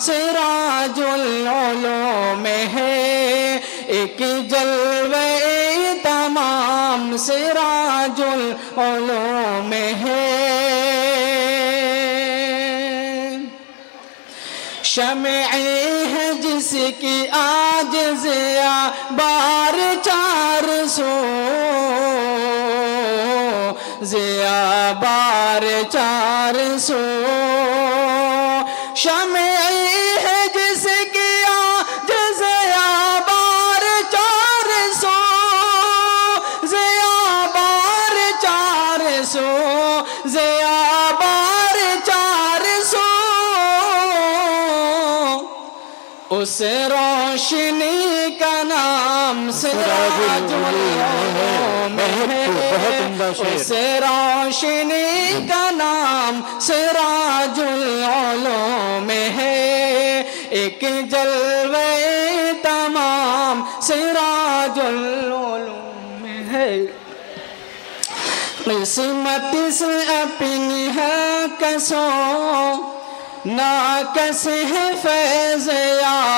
سراج العلوم ہے، ایک جلوہ تمام سراج العلوم ہے۔ شمعی ہے جس کی آج ضیا بار 400، ضیا بار 400۔ شمعی ہے جس کی آج ضیا بار 400، ضیا بار 400، ضیا بار 400۔ اس روشنی کا نام سراج العلوم ہے، اس روشنی کا نام سراج العلوم ہے، ایک جلوہ تمام سراج العلوم ہے۔ قسمت سے اپنی ہے کسو ناکس ہے فیض یاب،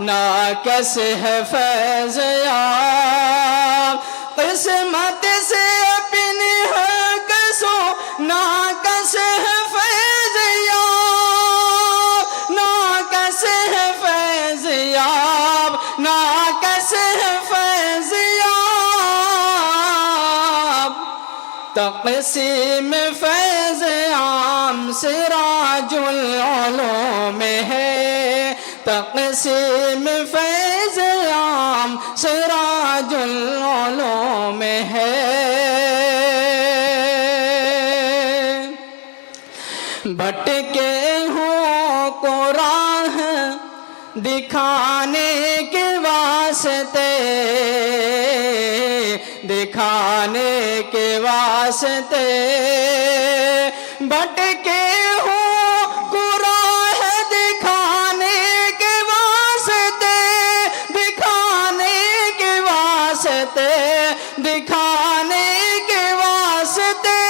ناکس ہے فیض یاب۔ قسمت سے اپنی ہے کسو ناکس ہے فیض یاب، ناکس ہے فیض یاب، ناکس ہے فیض یاب۔ تقسیم فیض عام سراج العلوم ہے، تقسیم فیض عام سراج العلوم ہے۔ بھٹکے ہوں کو راہ دکھانے کے واسطے، دکھانے کے واسطے، بھٹکے ہوں کو راہ دکھانے کے واسطے، دکھانے کے واسطے، دکھانے کے واسطے۔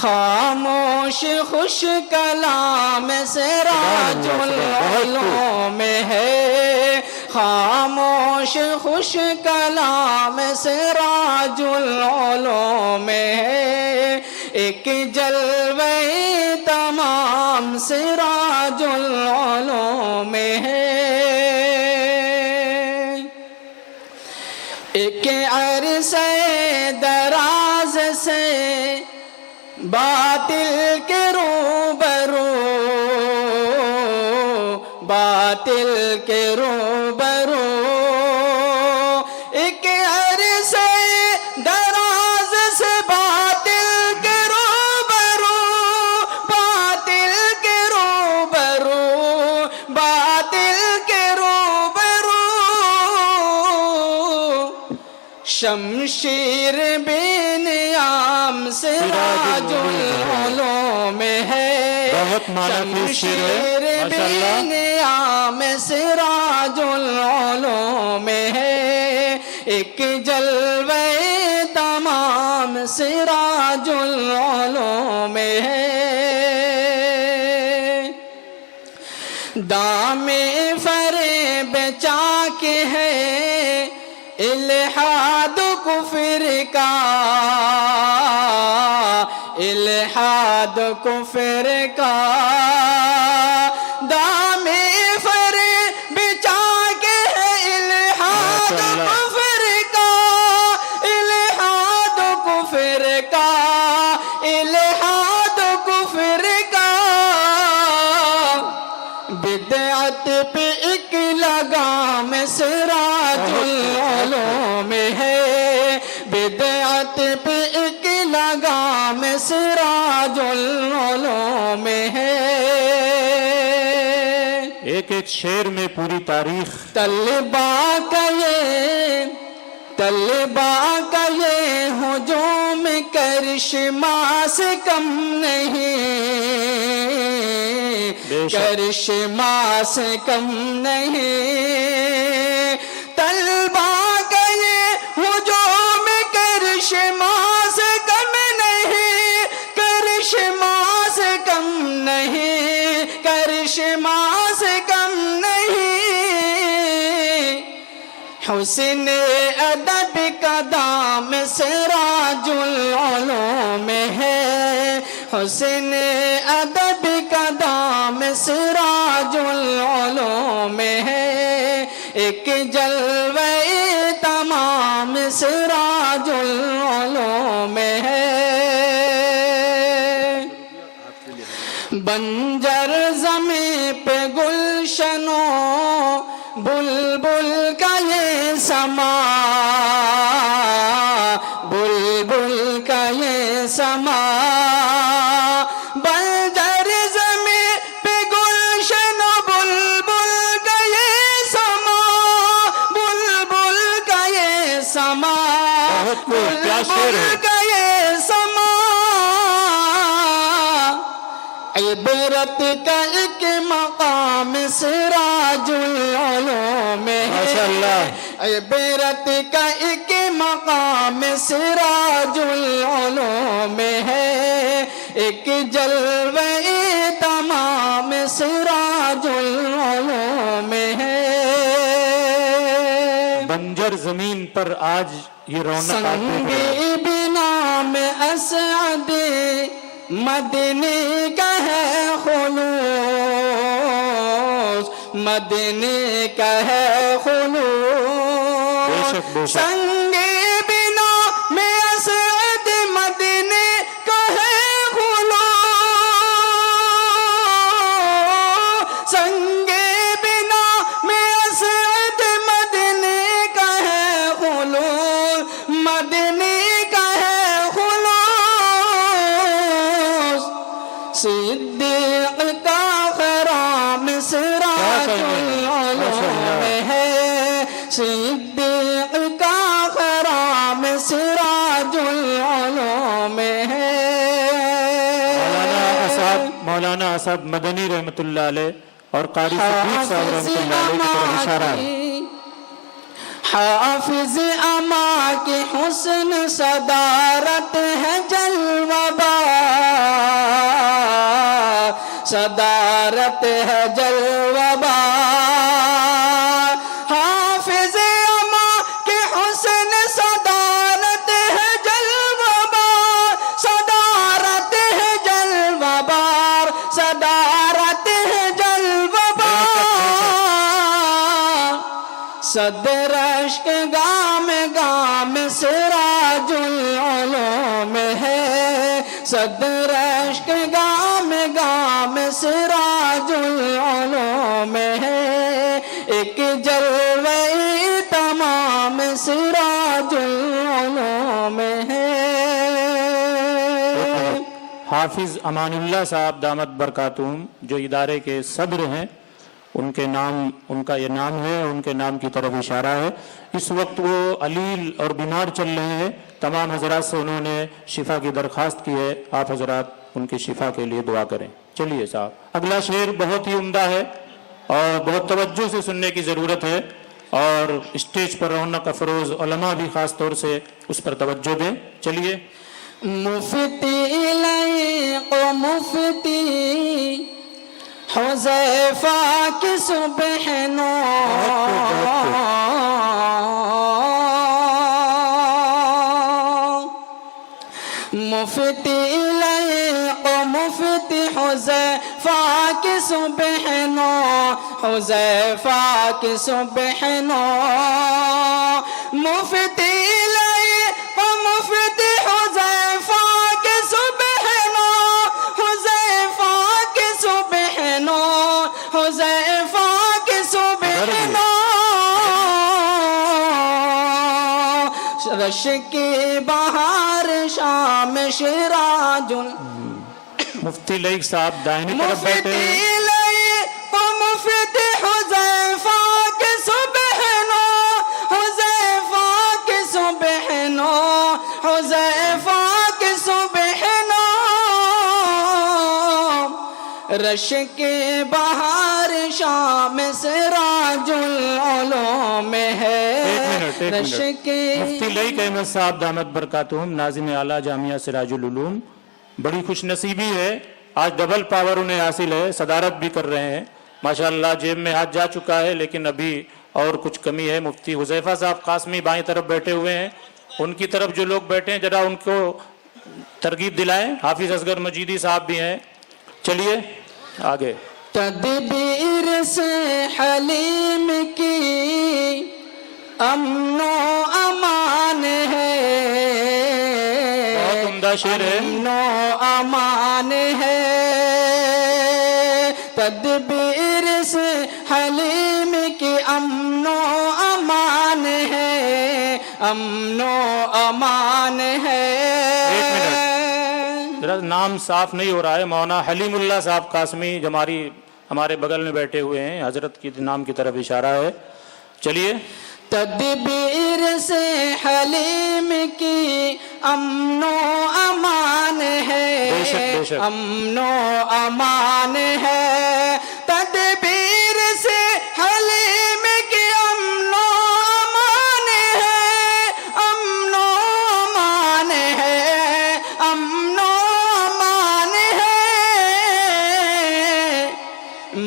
خاموش خوش کلام سراج العلوم ہے، خاموش خوش کلام سراج العلوم ہے، ایک جلوہ تمام سراج العلوم ہے۔ ایک عرصہ دراز سے باطل کے روبرو، باطل کے روبرو، ایک عرصہ دراز سے باطل کے روبرو، باطل کے روبرو، باطل کے روبرو۔ شمشیر بے نیام سراج العلوم ہے، شمشیر بے نیام سراج العلوم ہے، ایک جلوہ تمام سراج العلوم ہے۔ دام فریب چاک ہے الہاد کفر کا، الہاد کفر کا۔ دام فریب چاک ہے الہاد کفر کا، الہاد کفر کا، الہاد کفر کا۔ بدعت پہ ایک لگام سراج العلوم ہے، بدعت پہ ایک لگام سراج العلوم ہے۔ ایک ایک شعر میں پوری تاریخ۔ طلبا کا یہ ہجوم کرشمہ سے کم نہیں، کرشمہ سے کم نہیں۔ طلبا کا یہ ہجوم کرشمہ سے کم نہیں، حسن ادب کا دام سراج العلوم ہے، حسن ادب کا دام سراج العلوم ہے، ایک جلوہ تمام سراج العلوم ہے۔ بنجر زمیں پہ گلشنوں بلبل کا یہ سما، بلبل کا یہ سما، بنجر زمیں پہ گلشنوں بلبل کا یہ سما، بلبل کا یہ سما، بہت خوب، کیا شعر ہے۔ بلبل کا یہ سما، عبرت کا ایک مقام سراج العلوم ہے، ماشاءاللہ۔ عبرت کا ایک مقام سراج العلوم ہے، ایک جلوہ تمام سراج العلوم ہے۔ بنجر زمین پر آج یہ رونق آتی سنگ ہے۔ بنا میں اسعد مدنی کا ہے خلوص، مدنی کا ہے خلوص، بے شک بے شک۔ سنگ بنا میں اسعد مدنی کا ہے خلوص، سنگ بنا میں اسعد مدنی کا ہے خلوص، مدنی کا ہے خلوص، صدیق کا خرام سراج العلوم ہے، صدیق کا خرام سراج العلوم ہے۔ مولانا اسد مدنی رحمۃ اللہ علیہ اور قاری صدیق صاحب رحمۃ اللہ علیہ کی طرف اشارہ ہے۔ حافظ اما کی حسن صدارت ہے جلوہ بار، صدارت ہے جلوہ بار، حافظ اما کی حسن صدارت ہے جلوہ بار، صدارت ہے جلوہ بار، صدارت ہے جلوہ بار، صدر اشک گام گام سراج العلوم ہے، صدر اشک گام گام سراج العلوم ہے، ایک جلوہ تمام سراج العلوم ہے۔ حافظ امان اللہ صاحب دامت برکاتہم جو ادارے کے صدر ہیں، ان کے نام، ان کا یہ نام ہے، ان کے نام کی طرف اشارہ ہے۔ اس وقت وہ علیل اور بیمار چل رہے ہیں، تمام حضرات سے انہوں نے شفا کی درخواست کی ہے، آپ حضرات ان کی شفا کے لیے دعا کریں۔ چلیے صاحب، اگلا شعر بہت ہی عمدہ ہے اور بہت توجہ سے سننے کی ضرورت ہے، اور اسٹیج پر رونق افروز علماء بھی خاص طور سے اس پر توجہ دیں۔ چلیے۔ مفتی لائق مفتی حذیفہ کی سبحنوں، مفتی لائق مفتی حذیفہ کی سبحنوں، حذیفہ کی سبحنوں، مفتی لائق مفتی حذیفہ کی سبحنوں، حذیفہ کی سبحنوں، حذیفہ کی سبحنوں، رش کی بہار شام شراج، مفتی لائق صاحب دائنی طرف بیٹھے ہیں۔ مفتی لائق مفتی حذیفہ کی سبحنوں، حذیفہ کی سبحنوں، حذیفہ کی سبحنوں، رش کی بہار شام سراج العلوم ہے، رش کی مفتی لائق احمد صاحب دامت برکاتہم ناظم اعلیٰ جامعہ سراج العلوم، بڑی خوش نصیبی ہے، آج ڈبل پاور انہیں حاصل ہے، صدارت بھی کر رہے ہیں ماشاءاللہ، جیب میں ہاتھ جا چکا ہے لیکن ابھی اور کچھ کمی ہے. مفتی حذیفہ صاحب قاسمی بائیں طرف بیٹھے ہوئے ہیں, ان کی طرف جو لوگ بیٹھے ہیں ذرا ان کو ترغیب دلائیں. حافظ اصغر مجیدی صاحب بھی ہیں. چلیے آگے. تدبیر سے حلیم کی امن و امان ہے, بہت عمدہ شعر ہے. امن و امان ہے, تدبیر سے حلیم کی امن و امان ہے, امن و امان ہے. ایک منٹ, ذرا نام صاف نہیں ہو رہا ہے. مولانا حلیم اللہ صاحب قاسمی ہمارے بغل میں بیٹھے ہوئے ہیں, حضرت کی نام کی طرف اشارہ ہے. چلیے. تدبیر سے حلیم کی امن و امان ہے, بے شک بے شک. امن و امان ہے, تدبیر سے حلیم کی امن و امان ہے, امن و امان ہے, امن و امان ہے.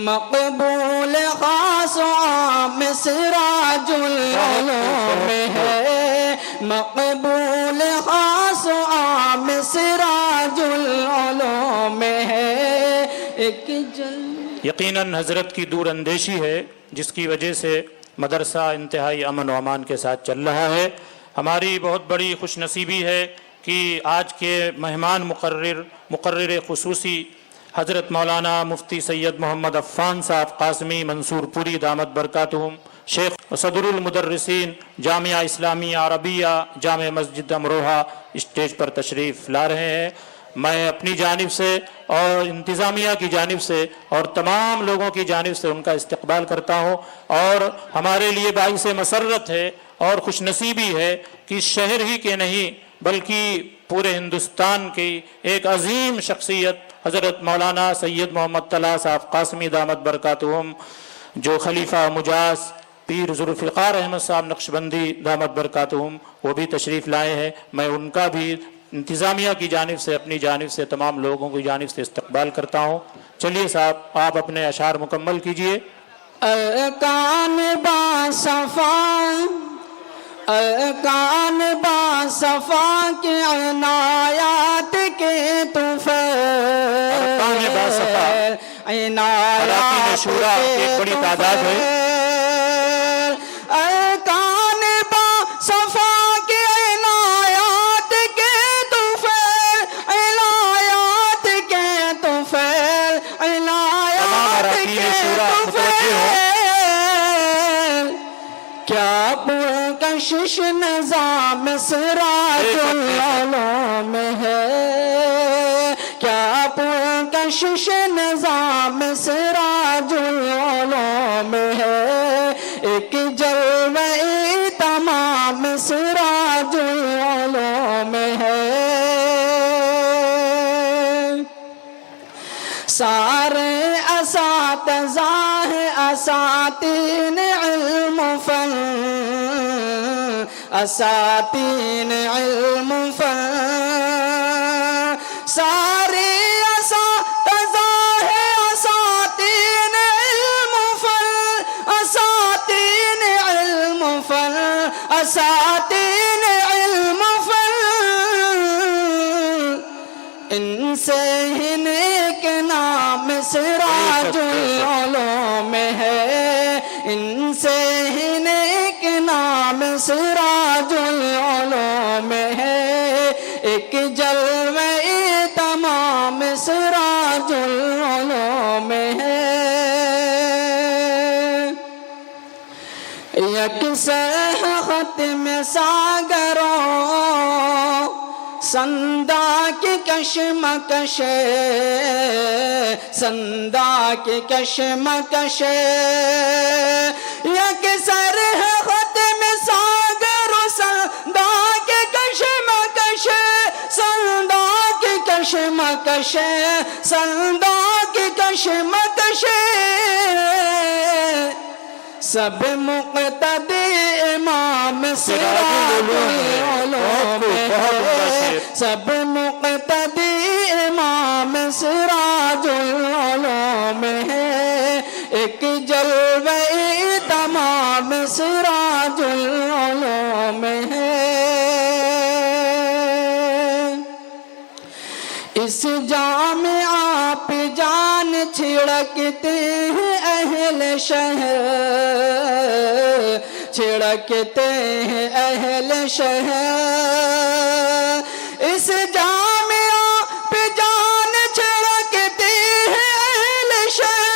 مقبول خاص و عام سراج العلوم ہے, مقبول خاص و عام سراج العلوم ہے. ایک یقیناً حضرت کی دور اندیشی ہے جس کی وجہ سے مدرسہ انتہائی امن و امان کے ساتھ چل رہا ہے. ہماری بہت بڑی خوش نصیبی ہے کہ آج کے مہمان مقرر خصوصی حضرت مولانا مفتی سید محمد عفان صاحب قاسمی منصور پوری دامت برکاتہم, شیخ صدر المدرسین جامعہ اسلامیہ عربیہ جامع مسجد امروہہ اسٹیج پر تشریف لا رہے ہیں. میں اپنی جانب سے اور انتظامیہ کی جانب سے اور تمام لوگوں کی جانب سے ان کا استقبال کرتا ہوں, اور ہمارے لیے باعث مسرت ہے اور خوش نصیبی ہے کہ شہر ہی کے نہیں بلکہ پورے ہندوستان کی ایک عظیم شخصیت حضرت مولانا سید محمد طلحہ صاحب قاسمی دامت برکاتہم, جو خلیفہ مجاز پیر ذوالفقار احمد صاحب نقشبندی دامت برکاتہم, وہ بھی تشریف لائے ہیں. میں ان کا بھی انتظامیہ کی جانب سے اپنی جانب سے تمام لوگوں کی جانب سے استقبال کرتا ہوں. چلیے صاحب آپ اپنے اشعار مکمل کیجئے. ارکان با صفا, ارکان با صفا کے عنایات کے ارکان با صفا اراکین شورا ایک بڑی تعداد ہے. ارکان با صفا کے عنایات کے طفیل, عنایات کے طفیل, عنایات کے طفیل. کیا پرکشش نظام سراج العلوم ہے, کیا پرکشش نظام سراج العلوم ہے. ایک جلوہ تمام سراج العلوم ہے. سارے اساتذہ ہیں اساتین علم فن, اساتین علم فن. سارے اساتذہ ہیں اساتین علم فن, اساتین علم فن, اساتین علم فن. ان سے ہی نیک نام سراج العلوم ہے, ان سے ہی نیک نام سراج العلوم ہے. ایک جلوہ تمام سراج العلوم ہے. یکسر ختم ساگروں سندا کی کشمکش, سندا کی کشمکش. یکسر ہے ختم ساگر سندا کی کشمکش, سندا کی کشمکش, سندا کی کشمکش. سب مقتدی امام سراج العلوم ہے, سب مقتدی امام سراج العلوم ہے. ایک جلوہ تمام اس جام آپ جان چھڑکتے ہیں اہل شہر، چھڑکتے ہیں اہل شہر، اس جام آپ جان چھڑکتے ہیں اہل شہر،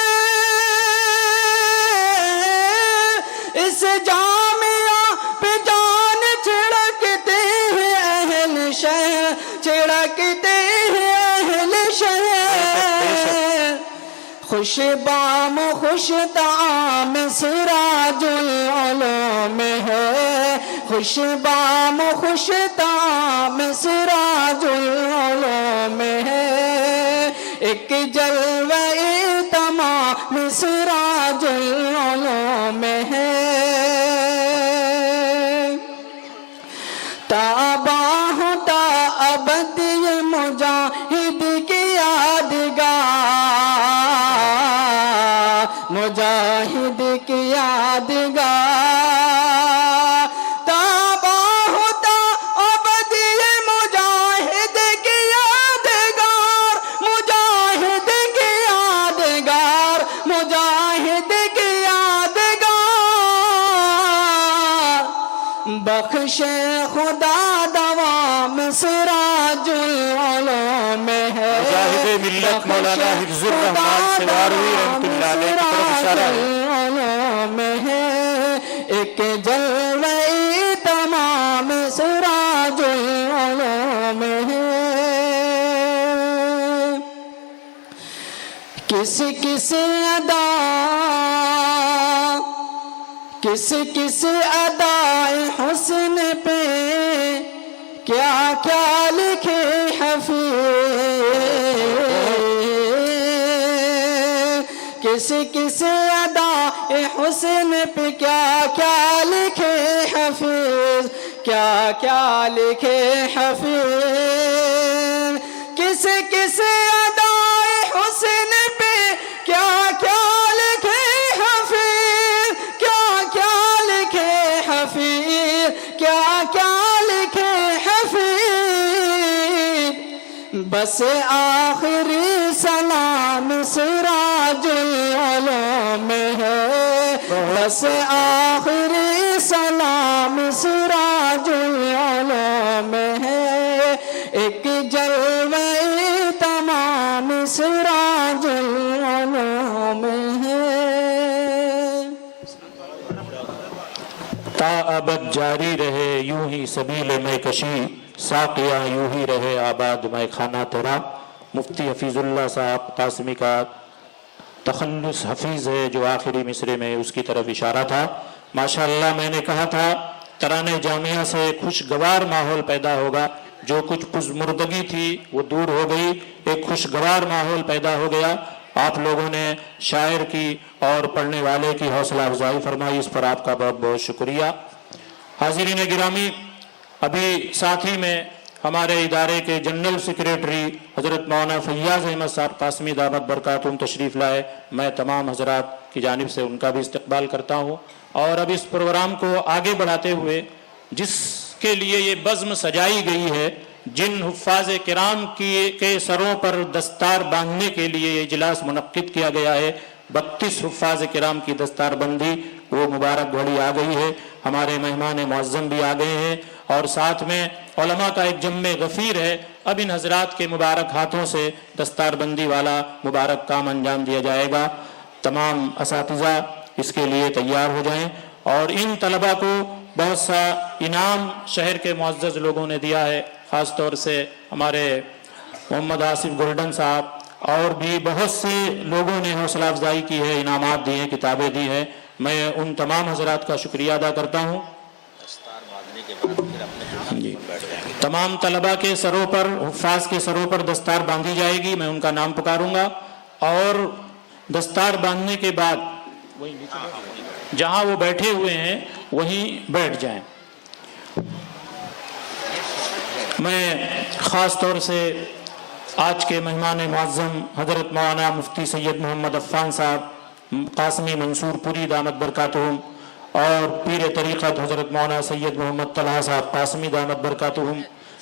اس جام آپ جان چھڑکتے ہیں اہل شہر، چھڑکتے خوش بام خوش طعام سراج العلوم ہے، خوش بام خوش طعام سراج العلوم ہے، ایک جلوہ تمام سراج العلوم ہے، تاباہ تا ابد یہ مجاہد کی یادگار، مجاہد کی یادگار، تاباہ تا ابد یہ مجاہد کی یادگار، مجاہد کی یادگار، مجاہد کی یادگار، بخش خدا دوام سراج العلوم ہے، مجاہد ملت مولانا حفظ الرحمان سواروی رحمۃ اللہ علیہ کی طرف اشارہ ہے۔ العلوم ہے، ایک جلوہ تمام سراج العلوم ہے، کس کس ادا کس کس ادائے حسن پہ کیا کیا لکھے حفیظ، کس کس ادائے حسن پہ کیا کیا لکھے حفیظ، کیا کیا لکھے حفیظ، کس کس ادائے حسن پہ کیا کیا لکھے حفیظ، کیا کیا لکھے حفیظ، کیا کیا لکھے حفیظ، بس آخری سلام سراج العلوم ہے، بس آخری سلام سراج العلوم ہے، ایک جلوہ تمام سراج العلوم ہے، تا ابد جاری رہے یوں ہی سبیل میں کشی، ساقیہ یوں ہی رہے آباد میں خانہ تیرا۔ مفتی حفیظ اللہ صاحب قاسمی کا تخلص حفیظ ہے جو آخری مصرے میں اس کی طرف اشارہ تھا۔ ماشاءاللہ میں نے کہا تھا ترانے جامعہ سے خوشگوار ماحول پیدا ہوگا، جو کچھ پزمردگی تھی وہ دور ہو گئی، ایک خوشگوار ماحول پیدا ہو گیا۔ آپ لوگوں نے شاعر کی اور پڑھنے والے کی حوصلہ افزائی فرمائی، اس پر آپ کا بہت بہت شکریہ۔ حاضرین گرامی، ابھی ساتھ ہی میں ہمارے ادارے کے جنرل سیکریٹری حضرت مولانا فیاض احمد صاحب قاسمی دامت برکاتہم تشریف لائے، میں تمام حضرات کی جانب سے ان کا بھی استقبال کرتا ہوں، اور اب اس پروگرام کو آگے بڑھاتے ہوئے جس کے لیے یہ بزم سجائی گئی ہے، جن حفاظ کرام کے سروں پر دستار باندھنے کے لیے یہ اجلاس منعقد کیا گیا ہے، 32 حفاظ کرام کی دستار بندی، وہ مبارک گھڑی آ گئی ہے، ہمارے مہمان معظم بھی آ گئے ہیں، اور ساتھ میں علماء کا ایک جمع غفیر ہے۔ اب ان حضرات کے مبارک ہاتھوں سے دستار بندی والا مبارک کام انجام دیا جائے گا۔ تمام اساتذہ اس کے لیے تیار ہو جائیں، اور ان طلبہ کو بہت سا انعام شہر کے معزز لوگوں نے دیا ہے، خاص طور سے ہمارے محمد آصف گولڈن صاحب، اور بھی بہت سے لوگوں نے حوصلہ افزائی کی ہے، انعامات دیے ہیں، کتابیں دی ہیں۔ میں ان تمام حضرات کا شکریہ ادا کرتا ہوں۔ جی، تمام طلبہ کے سروں پر، حفاظ کے سروں پر دستار باندھی جائے گی، میں ان کا نام پکاروں گا، اور دستار باندھنے کے بعد جہاں وہ بیٹھے ہوئے ہیں وہیں بیٹھ جائیں۔ میں خاص طور سے آج کے مہمان معظم حضرت مولانا مفتی سید محمد عفان صاحب قاسمی منصور پوری دامت برکاتہم، اور پیر طریقت حضرت مولانا سید محمد طلحہ صاحب قاسمی دامت برکاتہم،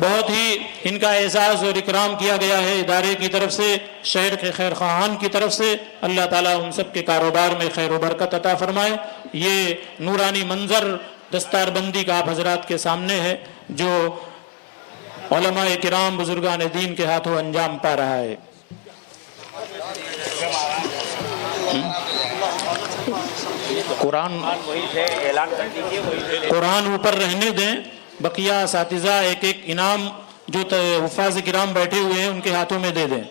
بہت ہی ان کا اعزاز اور اکرام کیا گیا ہے ادارے کی طرف سے، شہر کے خیر خواہان کی طرف سے۔ اللہ تعالیٰ ان سب کے کاروبار میں خیر و برکت عطا فرمائے۔ یہ نورانی منظر دستار بندی کا آپ حضرات کے سامنے ہے جو علماء کرام بزرگان دین کے ہاتھوں انجام پا رہا ہے۔ قرآن اوپر رہنے دیں، بقیہ اساتذہ ایک ایک انعام جو حفاظ کرام بیٹھے ہوئے ہیں ان کے ہاتھوں میں دے دیں۔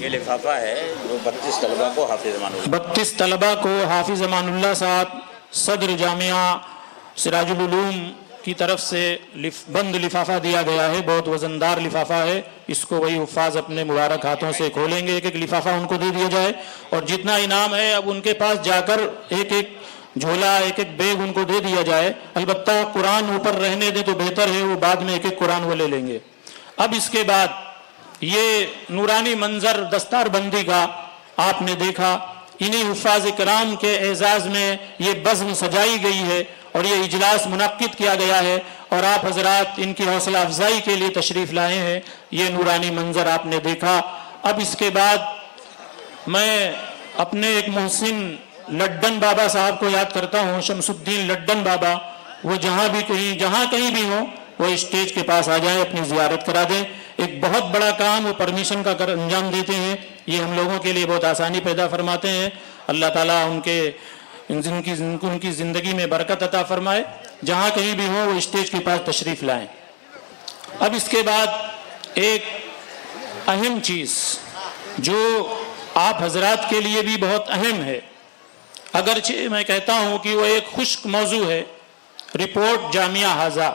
یہ لفافہ ہے جو 32 طلبہ کو حافظ امان اللہ 32 طلبہ کو حافظ امان اللہ صاحب صدر جامعہ سراج العلوم کی طرف سے بند لفافہ دیا گیا ہے، بہت وزندار لفافہ ہے۔ اس کو وہی حفاظ اپنے مبارک ہاتھوں سے کھولیں گے، ایک ایک لفافہ ان کو دے دیا جائے، اور جتنا انعام ہے اب ان کے پاس جا کر ایک ایک جھولا ایک ایک بیگ ان کو دے دیا جائے۔ البتہ قرآن اوپر رہنے دیں تو بہتر ہے، وہ بعد میں ایک ایک قرآن وہ لے لیں گے۔ اب اس کے بعد یہ نورانی منظر دستار بندی کا آپ نے دیکھا، انہی حفاظ کرام کے اعزاز میں یہ بزم سجائی گئی ہے اور یہ اجلاس منعقد کیا گیا ہے، اور آپ حضرات ان کی حوصلہ افزائی کے لیے تشریف لائے ہیں۔ یہ نورانی منظر آپ نے دیکھا۔ اب اس کے بعد میں اپنے ایک محسن لڈن بابا صاحب کو یاد کرتا ہوں، شمس الدین لڈن بابا، وہ جہاں کہیں بھی ہوں وہ اسٹیج کے پاس آ جائیں، اپنی زیارت کرا دیں۔ ایک بہت بڑا کام وہ پرمیشن کا انجام دیتے ہیں، یہ ہم لوگوں کے لیے بہت آسانی پیدا فرماتے ہیں۔ اللہ تعالیٰ ان کی زندگی میں برکت عطا فرمائے، جہاں کہیں بھی ہوں وہ اسٹیج کے پاس تشریف لائیں۔ اب اس کے بعد ایک اہم چیز جو آپ حضرات کے لیے بھی بہت اہم ہے، اگرچہ میں کہتا ہوں کہ وہ ایک خشک موضوع ہے، رپورٹ جامعہ حاضہ،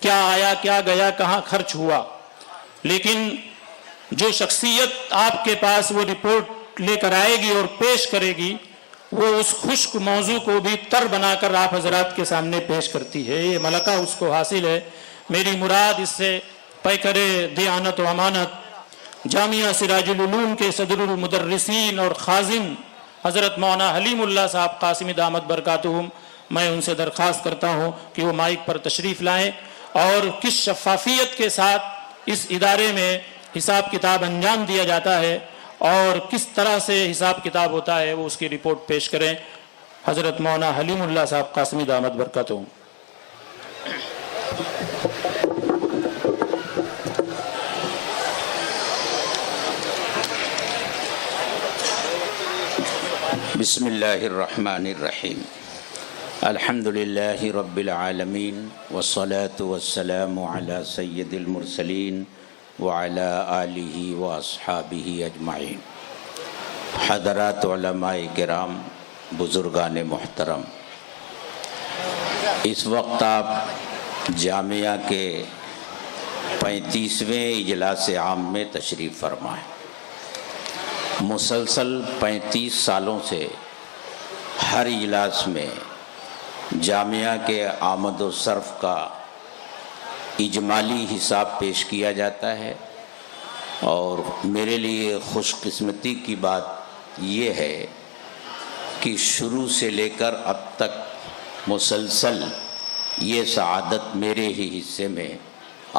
کیا آیا کیا گیا کہاں خرچ ہوا، لیکن جو شخصیت آپ کے پاس وہ رپورٹ لے کر آئے گی اور پیش کرے گی، وہ اس خشک موضوع کو بھی تر بنا کر آپ حضرات کے سامنے پیش کرتی ہے۔ یہ ملکہ اس کو حاصل ہے۔ میری مراد اس سے پیکر دیانت و امانت جامعہ سراج العلوم کے صدر المدرسین اور خازن حضرت مولانا حلیم اللہ صاحب قاسمی دامت برکاتہم، میں ان سے درخواست کرتا ہوں کہ وہ مائک پر تشریف لائیں اور کس شفافیت کے ساتھ اس ادارے میں حساب کتاب انجام دیا جاتا ہے اور کس طرح سے حساب کتاب ہوتا ہے وہ اس کی رپورٹ پیش کریں۔ حضرت مولانا حلیم اللہ صاحب قاسمی دامت برکاتہم۔ بسم اللہ الرحمن الرحیم الحمد للہ رب العالمین والصلاة والسلام علی سید المرسلین وعلی آلہ واصحابہ اجمعین۔ حضرات علماء کرام، بزرگان محترم، اس وقت آپ جامعہ کے 35ویں اجلاس عام میں تشریف فرمائیں۔ مسلسل 35 سالوں سے ہر اجلاس میں جامعہ کے آمد و صرف کا اجمالی حساب پیش کیا جاتا ہے، اور میرے لیے خوش قسمتی کی بات یہ ہے کہ شروع سے لے کر اب تک مسلسل یہ سعادت میرے ہی حصے میں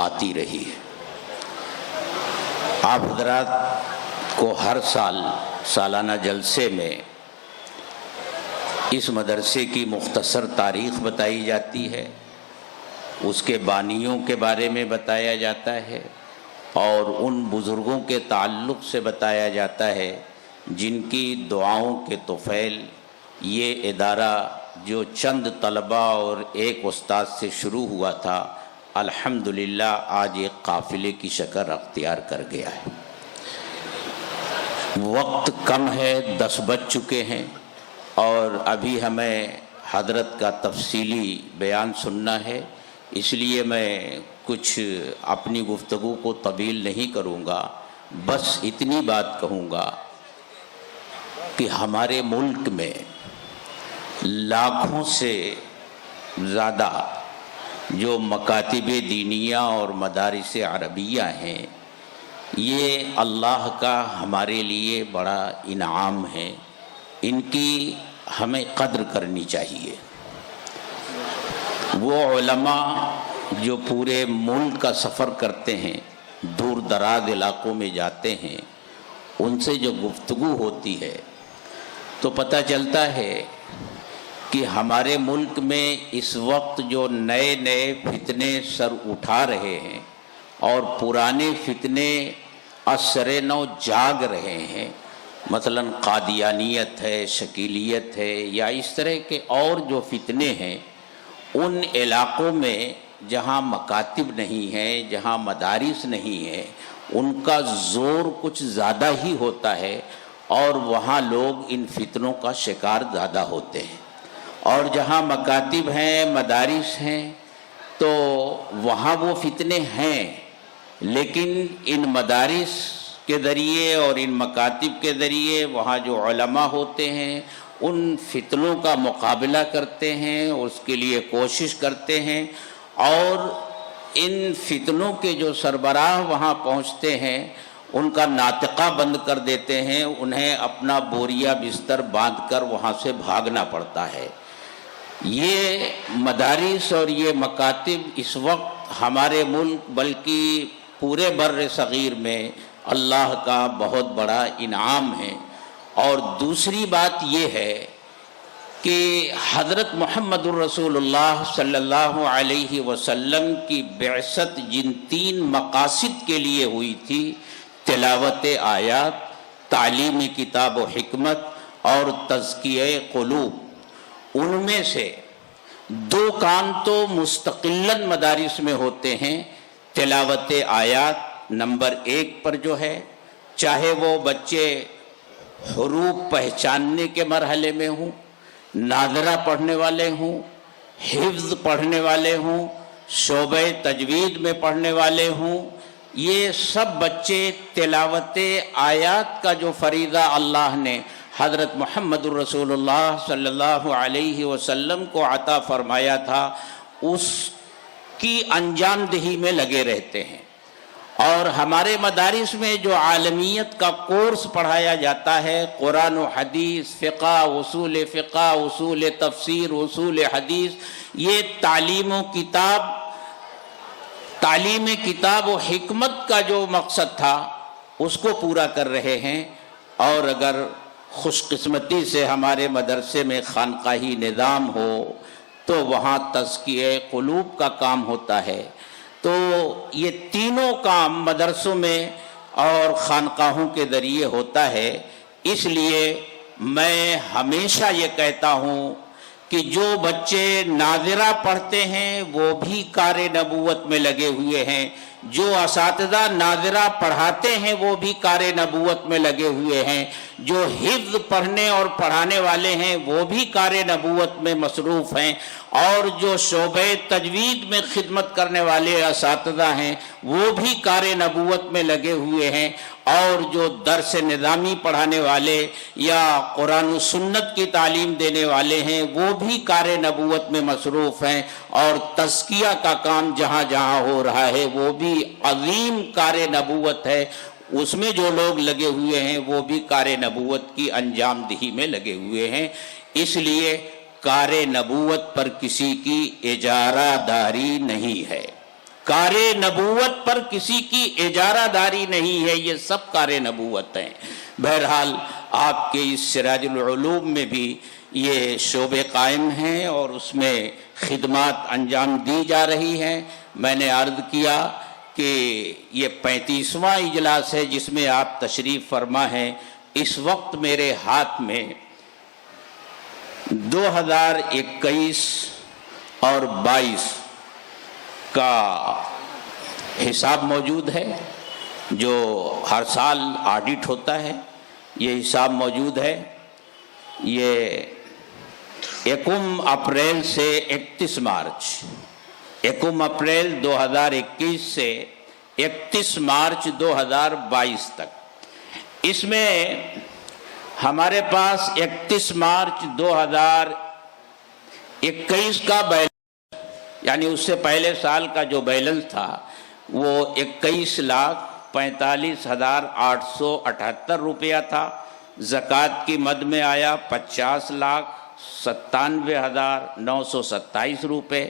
آتی رہی ہے۔ آپ حضرات کو ہر سال سالانہ جلسے میں اس مدرسے کی مختصر تاریخ بتائی جاتی ہے، اس کے بانیوں کے بارے میں بتایا جاتا ہے، اور ان بزرگوں کے تعلق سے بتایا جاتا ہے جن کی دعاؤں کے طفیل یہ ادارہ جو چند طلبہ اور ایک استاد سے شروع ہوا تھا، الحمدللہ آج ایک قافلے کی شکل اختیار کر گیا ہے۔ وقت کم ہے، 10 بج چکے ہیں، اور ابھی ہمیں حضرت کا تفصیلی بیان سننا ہے، اس لیے میں کچھ اپنی گفتگو کو طویل نہیں کروں گا، بس اتنی بات کہوں گا کہ ہمارے ملک میں لاکھوں سے زیادہ جو مکاتب دینیہ اور مدارس عربیہ ہیں، یہ اللہ کا ہمارے لیے بڑا انعام ہے، ان کی ہمیں قدر کرنی چاہیے۔ وہ علماء جو پورے ملک کا سفر کرتے ہیں، دور دراز علاقوں میں جاتے ہیں، ان سے جو گفتگو ہوتی ہے تو پتہ چلتا ہے کہ ہمارے ملک میں اس وقت جو نئے نئے فتنے سر اٹھا رہے ہیں اور پرانے فتنے اثر نو جاگ رہے ہیں، مثلا قادیانیت ہے، شکیلیت ہے، یا اس طرح کے اور جو فتنے ہیں، ان علاقوں میں جہاں مکاتب نہیں ہیں، جہاں مدارس نہیں ہیں، ان کا زور کچھ زیادہ ہی ہوتا ہے اور وہاں لوگ ان فتنوں کا شکار زیادہ ہوتے ہیں۔ اور جہاں مکاتب ہیں، مدارس ہیں، تو وہاں وہ فتنے ہیں، لیکن ان مدارس کے ذریعے اور ان مکاتب کے ذریعے وہاں جو علماء ہوتے ہیں ان فتنوں کا مقابلہ کرتے ہیں، اس کے لیے کوشش کرتے ہیں، اور ان فتنوں کے جو سربراہ وہاں پہنچتے ہیں ان کا ناطقہ بند کر دیتے ہیں، انہیں اپنا بوریا بستر باندھ کر وہاں سے بھاگنا پڑتا ہے۔ یہ مدارس اور یہ مکاتب اس وقت ہمارے ملک بلکہ پورے بر صغیر میں اللہ کا بہت بڑا انعام ہے۔ اور دوسری بات یہ ہے کہ حضرت محمد الرسول اللہ صلی اللہ علیہ وسلم کی بعثت جن 3 مقاصد کے لیے ہوئی تھی، تلاوت آیات، تعلیم کتاب و حکمت اور تزکیہ قلوب، ان میں سے 2 کام تو مستقلاً مدارس میں ہوتے ہیں۔ تلاوت آیات نمبر 1 پر جو ہے، چاہے وہ بچے حروف پہچاننے کے مرحلے میں ہوں، ناظرہ پڑھنے والے ہوں، حفظ پڑھنے والے ہوں، شعبہ تجوید میں پڑھنے والے ہوں، یہ سب بچے تلاوت آیات کا جو فریضہ اللہ نے حضرت محمد الرسول اللہ صلی اللہ علیہ وسلم کو عطا فرمایا تھا، اس کی انجام دہی میں لگے رہتے ہیں۔ اور ہمارے مدارس میں جو عالمیت کا کورس پڑھایا جاتا ہے، قرآن و حدیث، فقہ، اصول تفسیر، اصول حدیث، یہ تعلیم کتاب و حکمت کا جو مقصد تھا اس کو پورا کر رہے ہیں۔ اور اگر خوش قسمتی سے ہمارے مدرسے میں خانقاہی نظام ہو تو وہاں تزکیہ قلوب کا کام ہوتا ہے۔ تو یہ تینوں کام مدرسوں میں اور خانقاہوں کے ذریعے ہوتا ہے۔ اس لیے میں ہمیشہ یہ کہتا ہوں کہ جو بچے ناظرہ پڑھتے ہیں وہ بھی کار نبوت میں لگے ہوئے ہیں، جو اساتذہ ناظرہ پڑھاتے ہیں وہ بھی کار نبوت میں لگے ہوئے ہیں، جو حفظ پڑھنے اور پڑھانے والے ہیں وہ بھی کار نبوت میں مصروف ہیں، اور جو شعبہ تجوید میں خدمت کرنے والے اساتذہ ہیں وہ بھی کار نبوت میں لگے ہوئے ہیں، اور جو درس نظامی پڑھانے والے یا قرآن و سنت کی تعلیم دینے والے ہیں وہ بھی کار نبوت میں مصروف ہیں، اور تزکیہ کا کام جہاں جہاں ہو رہا ہے وہ بھی عظیم کار نبوت ہے، اس میں جو لوگ لگے ہوئے ہیں وہ بھی کار نبوت کی انجام دہی میں لگے ہوئے ہیں۔ اس لیے کار نبوت پر کسی کی اجارہ داری نہیں ہے، کار نبوت پر کسی کی اجارہ داری نہیں ہے، یہ سب کار نبوت ہیں۔ بہرحال آپ کے اس سراج العلوم میں بھی یہ شعبے قائم ہیں اور اس میں خدمات انجام دی جا رہی ہیں۔ میں نے عرض کیا کہ یہ 35واں اجلاس ہے جس میں آپ تشریف فرما ہیں۔ اس وقت میرے ہاتھ میں 2021 اور 22 کا حساب موجود ہے، جو ہر سال آڈٹ ہوتا ہے، یہ حساب موجود ہے۔ یہ 1 اپریل سے 31 مارچ 1 اپریل 2021 سے 31 مارچ 2022 تک، اس میں ہمارے پاس 31 مارچ 2021 کا بیلنس، یعنی اس سے پہلے سال کا جو بیلنس تھا وہ 21,45,878 روپیہ تھا۔ زکوٰۃ کی مد میں آیا 50,97,927 روپے،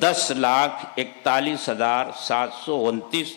10,41,729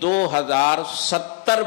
2070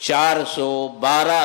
412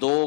2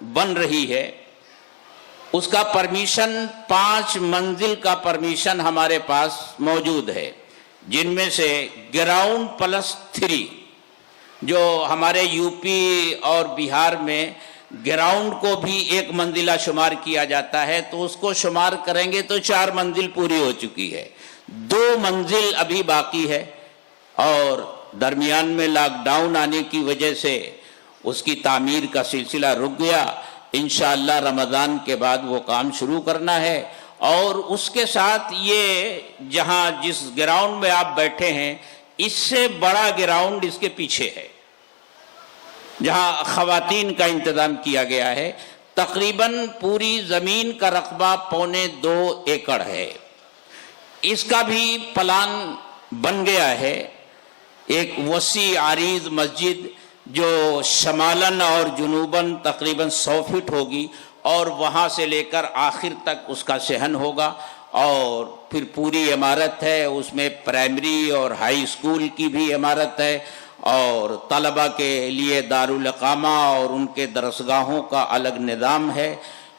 بن رہی ہے اس کا پرمیشن 5 منزل کا پرمیشن ہمارے پاس موجود ہے، جن میں سے گراؤنڈ پلس 3 جو ہمارے یو پی اور بہار میں گراؤنڈ کو بھی 1 منزلہ شمار کیا جاتا ہے، تو اس کو شمار کریں گے تو 4 منزل پوری ہو چکی ہے، 2 منزل ابھی باقی ہے، اور درمیان میں لاک ڈاؤن آنے کی وجہ سے اس کی تعمیر کا سلسلہ رک گیا۔ انشاءاللہ رمضان کے بعد وہ کام شروع کرنا ہے، اور اس کے ساتھ یہ جہاں جس گراؤنڈ میں آپ بیٹھے ہیں اس سے بڑا گراؤنڈ اس کے پیچھے ہے جہاں خواتین کا انتظام کیا گیا ہے، تقریباً پوری زمین کا رقبہ 1.25 ایکڑ ہے۔ اس کا بھی پلان بن گیا ہے، ایک وسیع عریض مسجد جو شمالاً اور جنوباً تقریباً 100 فٹ ہوگی، اور وہاں سے لے کر آخر تک اس کا صحن ہوگا، اور پھر پوری عمارت ہے، اس میں پرائمری اور ہائی اسکول کی بھی عمارت ہے، اور طلبہ کے لیے دارالاقامہ اور ان کے درسگاہوں کا الگ نظام ہے۔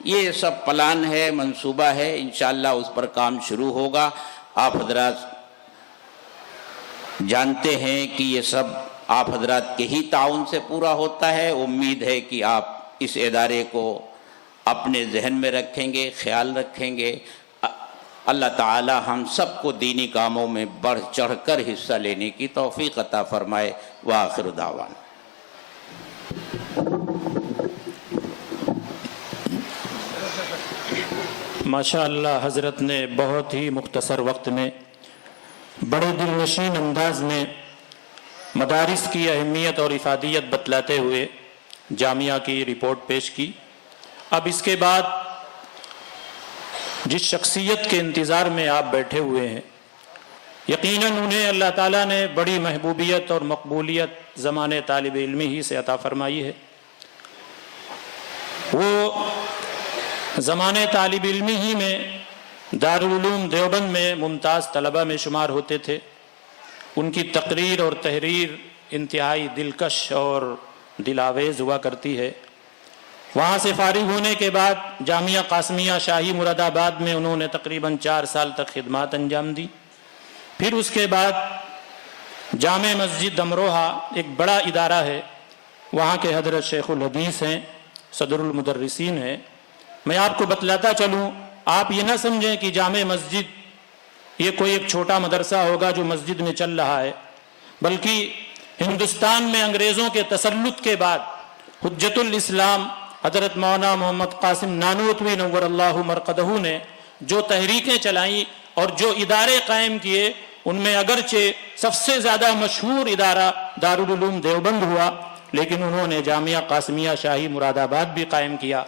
یہ سب پلان ہے، منصوبہ ہے، انشاءاللہ اس پر کام شروع ہوگا۔ آپ حضرات جانتے ہیں کہ یہ سب آپ حضرات کے ہی تعاون سے پورا ہوتا ہے۔ امید ہے کہ آپ اس ادارے کو اپنے ذہن میں رکھیں گے، خیال رکھیں گے۔ اللہ تعالی ہم سب کو دینی کاموں میں بڑھ چڑھ کر حصہ لینے کی توفیق عطا فرمائے۔ وآخر دعوانا۔ ماشاءاللہ حضرت نے بہت ہی مختصر وقت میں بڑے دل نشین انداز میں مدارس کی اہمیت اور افادیت بتلاتے ہوئے جامعہ کی رپورٹ پیش کی۔ اب اس کے بعد جس شخصیت کے انتظار میں آپ بیٹھے ہوئے ہیں، یقیناً انہیں اللہ تعالیٰ نے بڑی محبوبیت اور مقبولیت زمانے طالب علمی ہی سے عطا فرمائی ہے۔ وہ زمانے طالب علمی ہی میں دارالعلوم دیوبند میں ممتاز طلبہ میں شمار ہوتے تھے۔ ان کی تقریر اور تحریر انتہائی دلکش اور دلاویز ہوا کرتی ہے۔ وہاں سے فارغ ہونے کے بعد جامعہ قاسمیہ شاہی مراد آباد میں انہوں نے تقریباً 4 سال تک خدمات انجام دی۔ پھر اس کے بعد جامع مسجد امروہہ ایک بڑا ادارہ ہے، وہاں کے حضرت شیخ الحدیث ہیں، صدر المدرسین ہیں۔ میں آپ کو بتلاتا چلوں، آپ یہ نہ سمجھیں کہ جامع مسجد یہ کوئی ایک چھوٹا مدرسہ ہوگا جو مسجد میں چل رہا ہے، بلکہ ہندوستان میں انگریزوں کے تسلط کے بعد حجت الاسلام حضرت مولانا محمد قاسم نانوتوی نور اللہ مرقدہ نے جو تحریکیں چلائیں اور جو ادارے قائم کیے، ان میں اگرچہ سب سے زیادہ مشہور ادارہ دارالعلوم دیوبند ہوا، لیکن انہوں نے جامعہ قاسمیہ شاہی مراد آباد بھی قائم کیا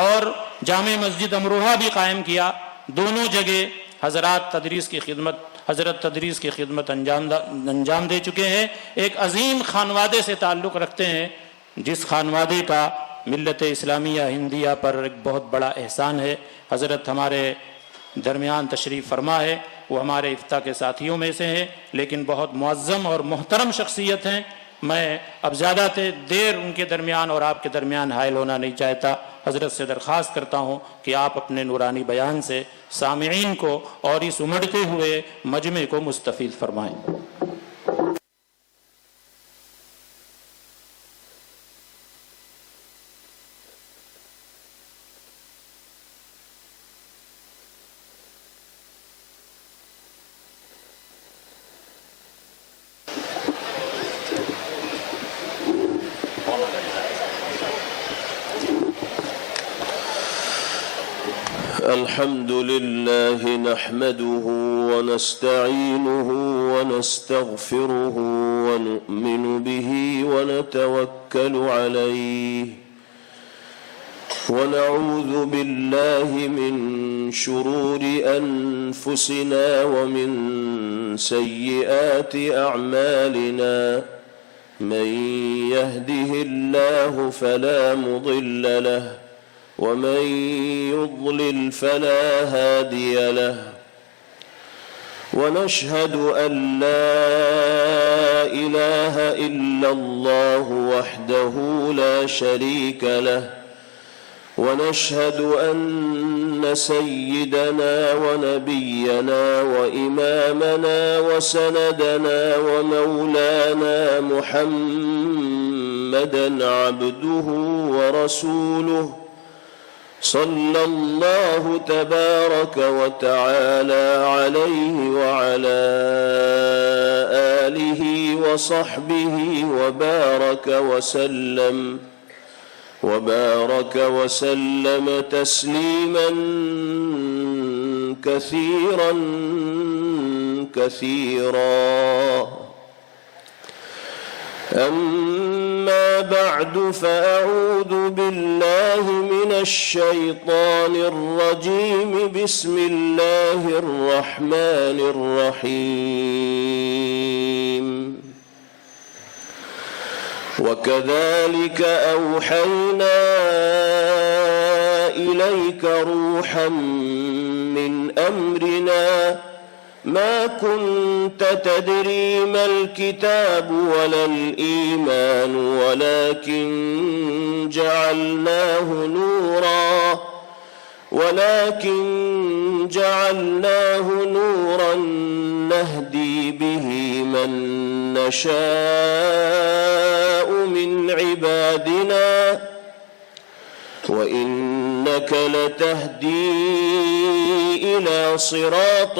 اور جامع مسجد امروہہ بھی قائم کیا۔ دونوں جگہ حضرت تدریس کی خدمت انجام دے چکے ہیں۔ ایک عظیم خانوادے سے تعلق رکھتے ہیں، جس خانوادے کا ملت اسلامیہ ہندیہ پر ایک بہت بڑا احسان ہے۔ حضرت ہمارے درمیان تشریف فرما ہے، وہ ہمارے افتاء کے ساتھیوں میں سے ہیں، لیکن بہت معظم اور محترم شخصیت ہیں۔ میں اب زیادہ دیر ان کے درمیان اور آپ کے درمیان حائل ہونا نہیں چاہتا۔ حضرت سے درخواست کرتا ہوں کہ آپ اپنے نورانی بیان سے سامعین کو اور اس امڑتے ہوئے مجمع کو مستفید فرمائیں۔ الحمد لله نحمده ونستعينه ونستغفره ونؤمن به ونتوكل عليه ونعوذ بالله من شرور أنفسنا ومن سيئات أعمالنا من يهده الله فلا مضل له ومن يضلل فلا هادي له ونشهد أن لا إله إلا الله وحده لا شريك له ونشهد أن سيدنا ونبينا وإمامنا وسندنا ومولانا محمدا عبده ورسوله صلى الله تبارك وتعالى عليه وعلى آله وصحبه وبارك وسلم تسليما كثيرا كثيرا. أما بعد فأعوذ بالله من الشيطان الرجيم. بسم الله الرحمن الرحيم. وكذلك أوحينا إليك روحا من أمرنا ما كنت تدري ما الكتاب ولا الإيمان ولكن جعلناه نورا نهدي به من نشاء من عبادنا وإنك لتهدي إلى صراط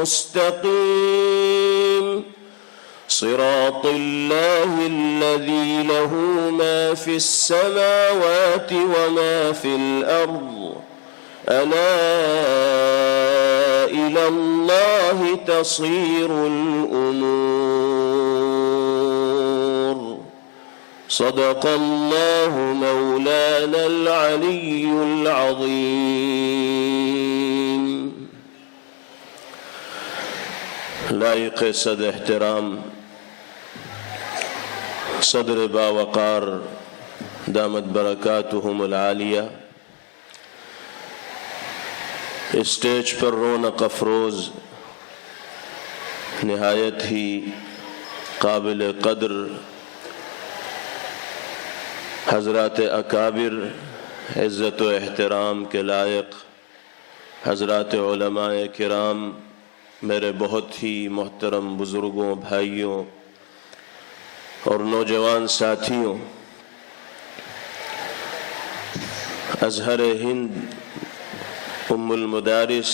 مستقيم صراط الله الذي له ما في السماوات وما في الأرض ألا إلى الله تصير الأمور. صدق الله مولانا العلي العظيم. لائق صد احترام صدر باوقار دامت برکاتہم العالیہ، اسٹیج پر رونق افروز نہایت ہی قابل قدر حضرات اکابر عزت و احترام کے لائق حضرات علماء کرام، میرے بہت ہی محترم بزرگوں، بھائیوں اور نوجوان ساتھیوں، ازہر ہند ام المدارس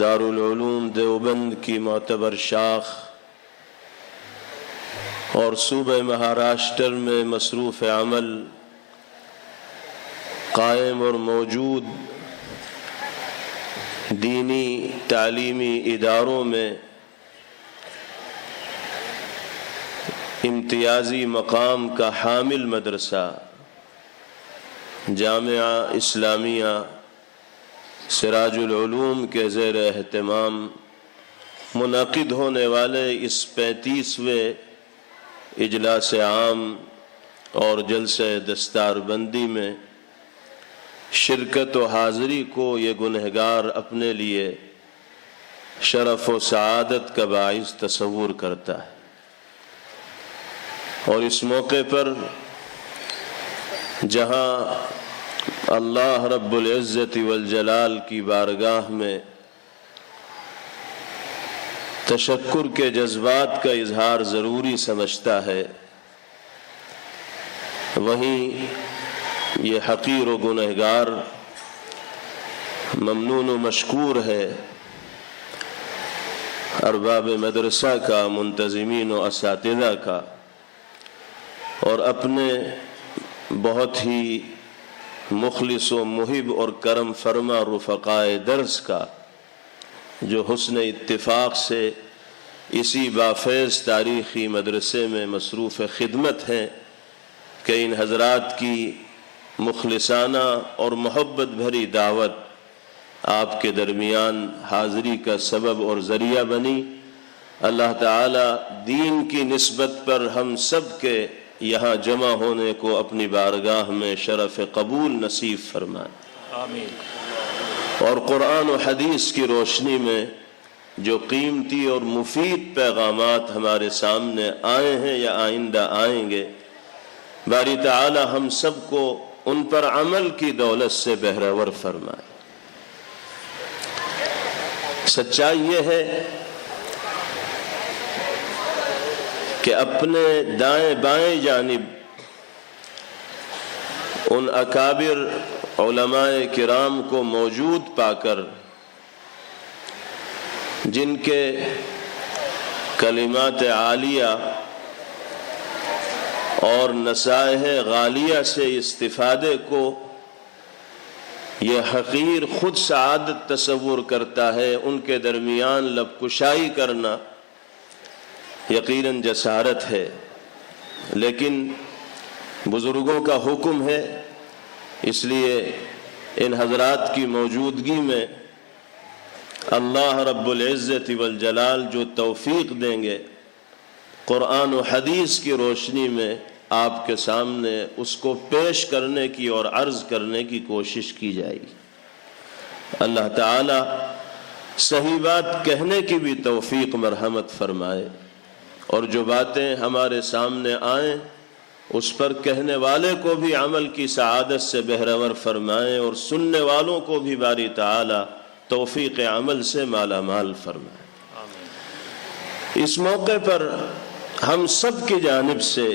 دارالعلوم دیوبند کی معتبر شاخ اور صوبہ مہاراشٹر میں مصروف عمل قائم اور موجود دینی تعلیمی اداروں میں امتیازی مقام کا حامل مدرسہ جامعہ اسلامیہ سراج العلوم کے زیر اہتمام منعقد ہونے والے اس 35ویں اجلاس عام اور جلسہ دستار بندی میں شرکت و حاضری کو یہ گنہگار اپنے لیے شرف و سعادت کا باعث تصور کرتا ہے، اور اس موقع پر جہاں اللہ رب العزت والجلال کی بارگاہ میں تشکر کے جذبات کا اظہار ضروری سمجھتا ہے، وہیں یہ حقیر و گنہگار ممنون و مشکور ہے ارباب مدرسہ کا، منتظمین و اساتذہ کا، اور اپنے بہت ہی مخلص و محب اور کرم فرما رفقائے درس کا، جو حسن اتفاق سے اسی بافیض تاریخی مدرسے میں مصروف خدمت ہیں کہ ان حضرات کی مخلصانہ اور محبت بھری دعوت آپ کے درمیان حاضری کا سبب اور ذریعہ بنی۔ اللہ تعالی دین کی نسبت پر ہم سب کے یہاں جمع ہونے کو اپنی بارگاہ میں شرف قبول نصیب فرمائے، آمین۔ اور قرآن و حدیث کی روشنی میں جو قیمتی اور مفید پیغامات ہمارے سامنے آئے ہیں یا آئندہ آئیں گے، باری تعالی ہم سب کو ان پر عمل کی دولت سے بہرور فرمائے۔ سچائی یہ ہے کہ اپنے دائیں بائیں جانب ان اکابر علماء کرام کو موجود پا کر جن کے کلمات عالیہ اور نصائح غالیہ سے استفادے کو یہ حقیر خود سعادت تصور کرتا ہے، ان کے درمیان لب کشائی کرنا یقیناً جسارت ہے، لیکن بزرگوں کا حکم ہے، اس لیے ان حضرات کی موجودگی میں اللہ رب العزت والجلال جو توفیق دیں گے قرآن و حدیث کی روشنی میں آپ کے سامنے اس کو پیش کرنے کی اور عرض کرنے کی کوشش کی جائے گی۔ اللہ تعالی صحیح بات کہنے کی بھی توفیق مرحمت فرمائے، اور جو باتیں ہمارے سامنے آئیں اس پر کہنے والے کو بھی عمل کی سعادت سے بہرور فرمائے، اور سننے والوں کو بھی باری تعالی توفیق عمل سے مالا مال فرمائے۔ اس موقع پر ہم سب کی جانب سے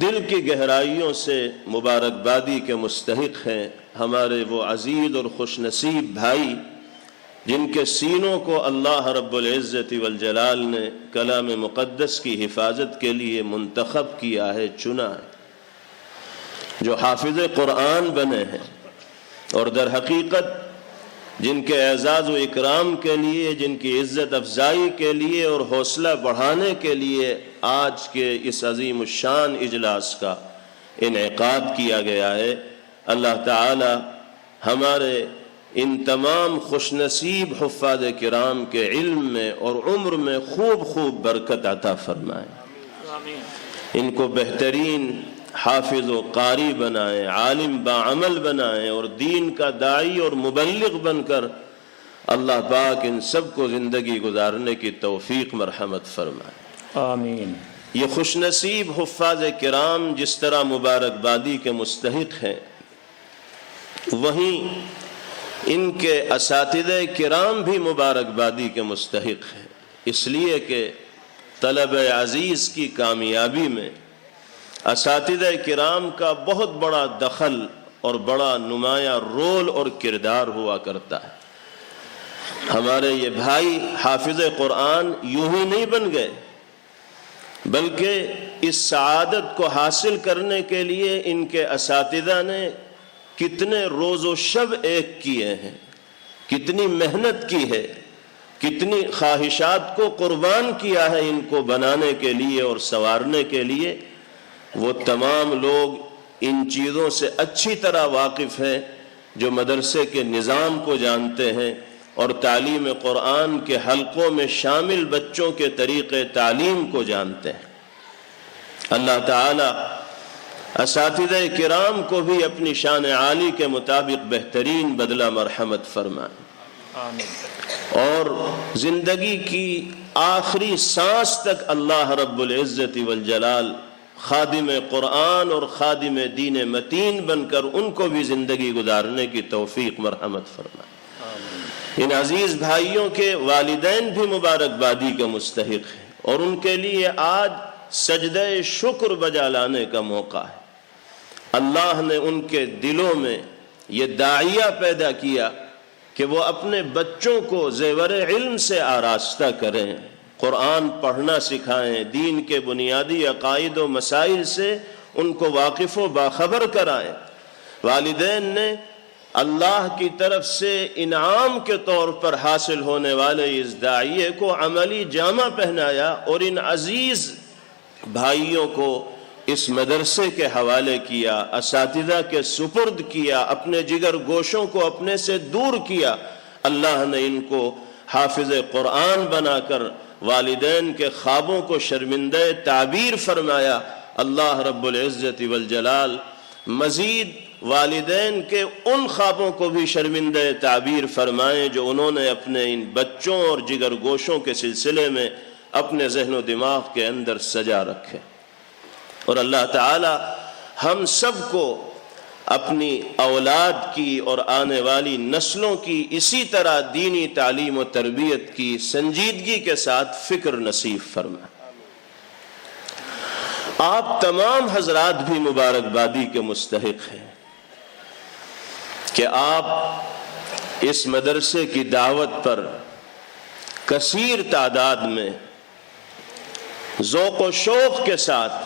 دل کی گہرائیوں سے مبارکبادی کے مستحق ہیں ہمارے وہ عزیز اور خوش نصیب بھائی جن کے سینوں کو اللہ رب العزت والجلال نے کلام مقدس کی حفاظت کے لیے منتخب کیا ہے، چنا ہے، جو حافظ قرآن بنے ہیں، اور در حقیقت جن کے اعزاز و اکرام کے لیے، جن کی عزت افزائی کے لیے اور حوصلہ بڑھانے کے لیے آج کے اس عظیم الشان اجلاس کا انعقاد کیا گیا ہے۔ اللہ تعالی ہمارے ان تمام خوش نصیب حفاظ کرام کے علم میں اور عمر میں خوب خوب برکت عطا فرمائے، ان کو بہترین حافظ و قاری بنائیں، عالم باعمل بنائیں، اور دین کا داعی اور مبلغ بن کر اللہ پاک ان سب کو زندگی گزارنے کی توفیق مرحمت فرمائے، آمین۔ یہ خوش نصیب حفاظ کرام جس طرح مبارکبادی کے مستحق ہیں، وہیں ان کے اساتذہ کرام بھی مبارکبادی کے مستحق ہیں، اس لیے کہ طلب عزیز کی کامیابی میں اساتذہ کرام کا بہت بڑا دخل اور بڑا نمایاں رول اور کردار ہوا کرتا ہے۔ ہمارے یہ بھائی حافظ قرآن یوں ہی نہیں بن گئے، بلکہ اس سعادت کو حاصل کرنے کے لیے ان کے اساتذہ نے کتنے روز و شب ایک کیے ہیں، کتنی محنت کی ہے، کتنی خواہشات کو قربان کیا ہے ان کو بنانے کے لیے اور سنوارنے کے لیے۔ وہ تمام لوگ ان چیزوں سے اچھی طرح واقف ہیں جو مدرسے کے نظام کو جانتے ہیں اور تعلیم قرآن کے حلقوں میں شامل بچوں کے طریقے تعلیم کو جانتے ہیں۔ اللہ تعالی اساتذہ کرام کو بھی اپنی شان عالی کے مطابق بہترین بدلہ مرحمت فرمائے، اور زندگی کی آخری سانس تک اللہ رب العزت والجلال خادم قرآن اور خادم دین متین بن کر ان کو بھی زندگی گزارنے کی توفیق مرحمت فرمائے۔ ان عزیز بھائیوں کے والدین بھی مبارکبادی کے مستحق ہیں، اور ان کے لیے آج سجدہ شکر بجا لانے کا موقع ہے۔ اللہ نے ان کے دلوں میں یہ داعیہ پیدا کیا کہ وہ اپنے بچوں کو زیور علم سے آراستہ کریں، قرآن پڑھنا سکھائیں، دین کے بنیادی عقائد و مسائل سے ان کو واقف و باخبر کرائیں۔ والدین نے اللہ کی طرف سے انعام کے طور پر حاصل ہونے والے اس داعیے کو عملی جامہ پہنایا، اور ان عزیز بھائیوں کو اس مدرسے کے حوالے کیا، اساتذہ کے سپرد کیا، اپنے جگر گوشوں کو اپنے سے دور کیا۔ اللہ نے ان کو حافظ قرآن بنا کر والدین کے خوابوں کو شرمندہ تعبیر فرمایا۔ اللہ رب العزت والجلال مزید والدین کے ان خوابوں کو بھی شرمندہ تعبیر فرمائیں جو انہوں نے اپنے ان بچوں اور جگر گوشوں کے سلسلے میں اپنے ذہن و دماغ کے اندر سجا رکھے، اور اللہ تعالی ہم سب کو اپنی اولاد کی اور آنے والی نسلوں کی اسی طرح دینی تعلیم و تربیت کی سنجیدگی کے ساتھ فکر نصیب فرمائے۔ آپ تمام حضرات بھی مبارکبادی کے مستحق ہیں کہ آپ اس مدرسے کی دعوت پر کثیر تعداد میں ذوق و شوق کے ساتھ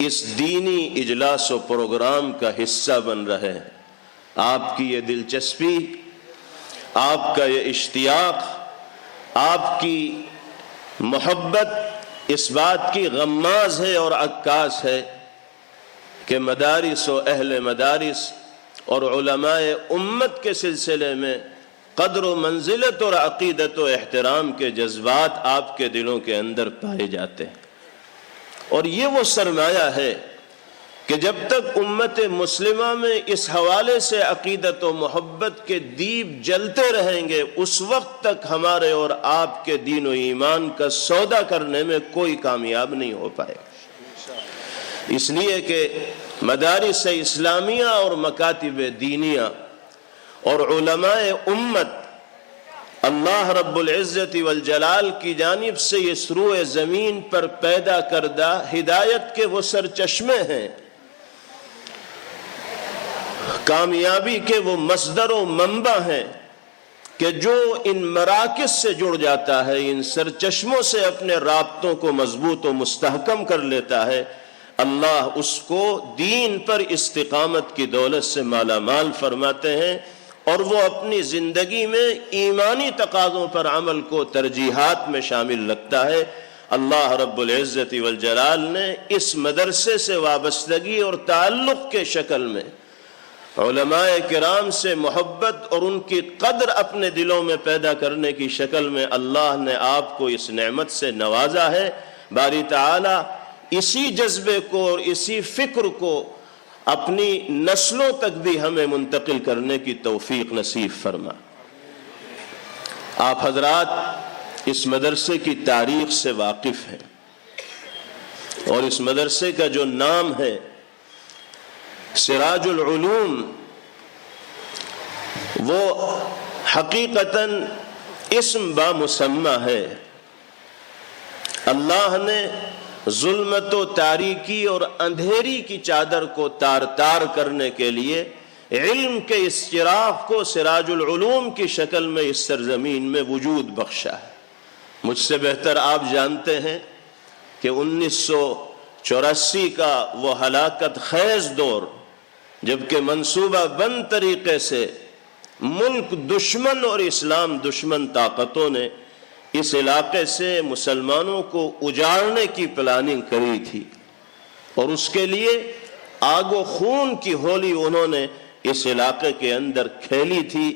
اس دینی اجلاس و پروگرام کا حصہ بن رہے ہیں۔ آپ کی یہ دلچسپی، آپ کا یہ اشتیاق، آپ کی محبت اس بات کی غماز ہے اور عکاس ہے کہ مدارس و اہل مدارس اور علماء امت کے سلسلے میں قدر و منزلت اور عقیدت و احترام کے جذبات آپ کے دلوں کے اندر پائے جاتے ہیں، اور یہ وہ سرمایہ ہے کہ جب تک امت مسلمہ میں اس حوالے سے عقیدت و محبت کے دیپ جلتے رہیں گے، اس وقت تک ہمارے اور آپ کے دین و ایمان کا سودا کرنے میں کوئی کامیاب نہیں ہو پائے گا۔ اس لیے کہ مدارس اسلامیہ اور مکاتب دینیہ اور علماء امت اللہ رب العزت والجلال کی جانب سے اس روئے زمین پر پیدا کردہ ہدایت کے وہ سرچشمے ہیں، کامیابی کے وہ مصدر و منبع ہیں کہ جو ان مراکز سے جڑ جاتا ہے، ان سرچشموں سے اپنے رابطوں کو مضبوط و مستحکم کر لیتا ہے، اللہ اس کو دین پر استقامت کی دولت سے مالا مال فرماتے ہیں، اور وہ اپنی زندگی میں ایمانی تقاضوں پر عمل کو ترجیحات میں شامل رکھتا ہے۔ اللہ رب العزت والجلال نے اس مدرسے سے وابستگی اور تعلق کے شکل میں علماء کرام سے محبت اور ان کی قدر اپنے دلوں میں پیدا کرنے کی شکل میں اللہ نے آپ کو اس نعمت سے نوازا ہے۔ باری تعالی اسی جذبے کو اور اسی فکر کو اپنی نسلوں تک بھی ہمیں منتقل کرنے کی توفیق نصیب فرما۔ آپ حضرات اس مدرسے کی تاریخ سے واقف ہیں، اور اس مدرسے کا جو نام ہے سراج العلوم، وہ حقیقتاً اسم با مسمى ہے۔ اللہ نے ظلمت و تاریکی اور اندھیری کی چادر کو تار تار کرنے کے لیے علم کے اس چراغ کو سراج العلوم کی شکل میں اس سرزمین میں وجود بخشا ہے۔ مجھ سے بہتر آپ جانتے ہیں کہ 1984 کا وہ ہلاکت خیز دور، جبکہ منصوبہ بند طریقے سے ملک دشمن اور اسلام دشمن طاقتوں نے اس علاقے سے مسلمانوں کو اجاڑنے کی پلاننگ کری تھی، اور اس کے لیے آگ و خون کی ہولی انہوں نے اس علاقے کے اندر کھیلی تھی۔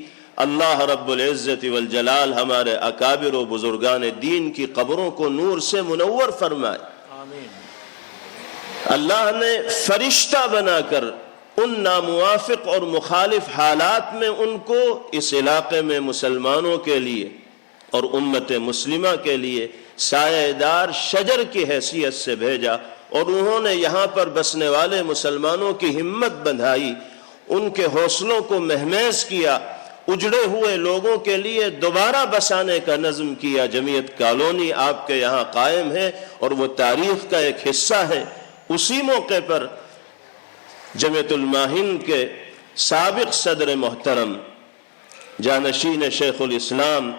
اللہ رب العزت والجلال ہمارے اکابر و بزرگان دین کی قبروں کو نور سے منور فرمائے۔ اللہ نے فرشتہ بنا کر ان ناموافق اور مخالف حالات میں ان کو اس علاقے میں مسلمانوں کے لیے اور امت مسلمہ کے لیے سایہ دار شجر کی حیثیت سے بھیجا، اور انہوں نے یہاں پر بسنے والے مسلمانوں کی ہمت بندھائی، ان کے حوصلوں کو مہمیز کیا، اجڑے ہوئے لوگوں کے لیے دوبارہ بسانے کا نظم کیا۔ جمعیت کالونی آپ کے یہاں قائم ہے اور وہ تاریخ کا ایک حصہ ہے۔ اسی موقع پر جمعیت الماہند کے سابق صدر محترم جانشین شیخ الاسلام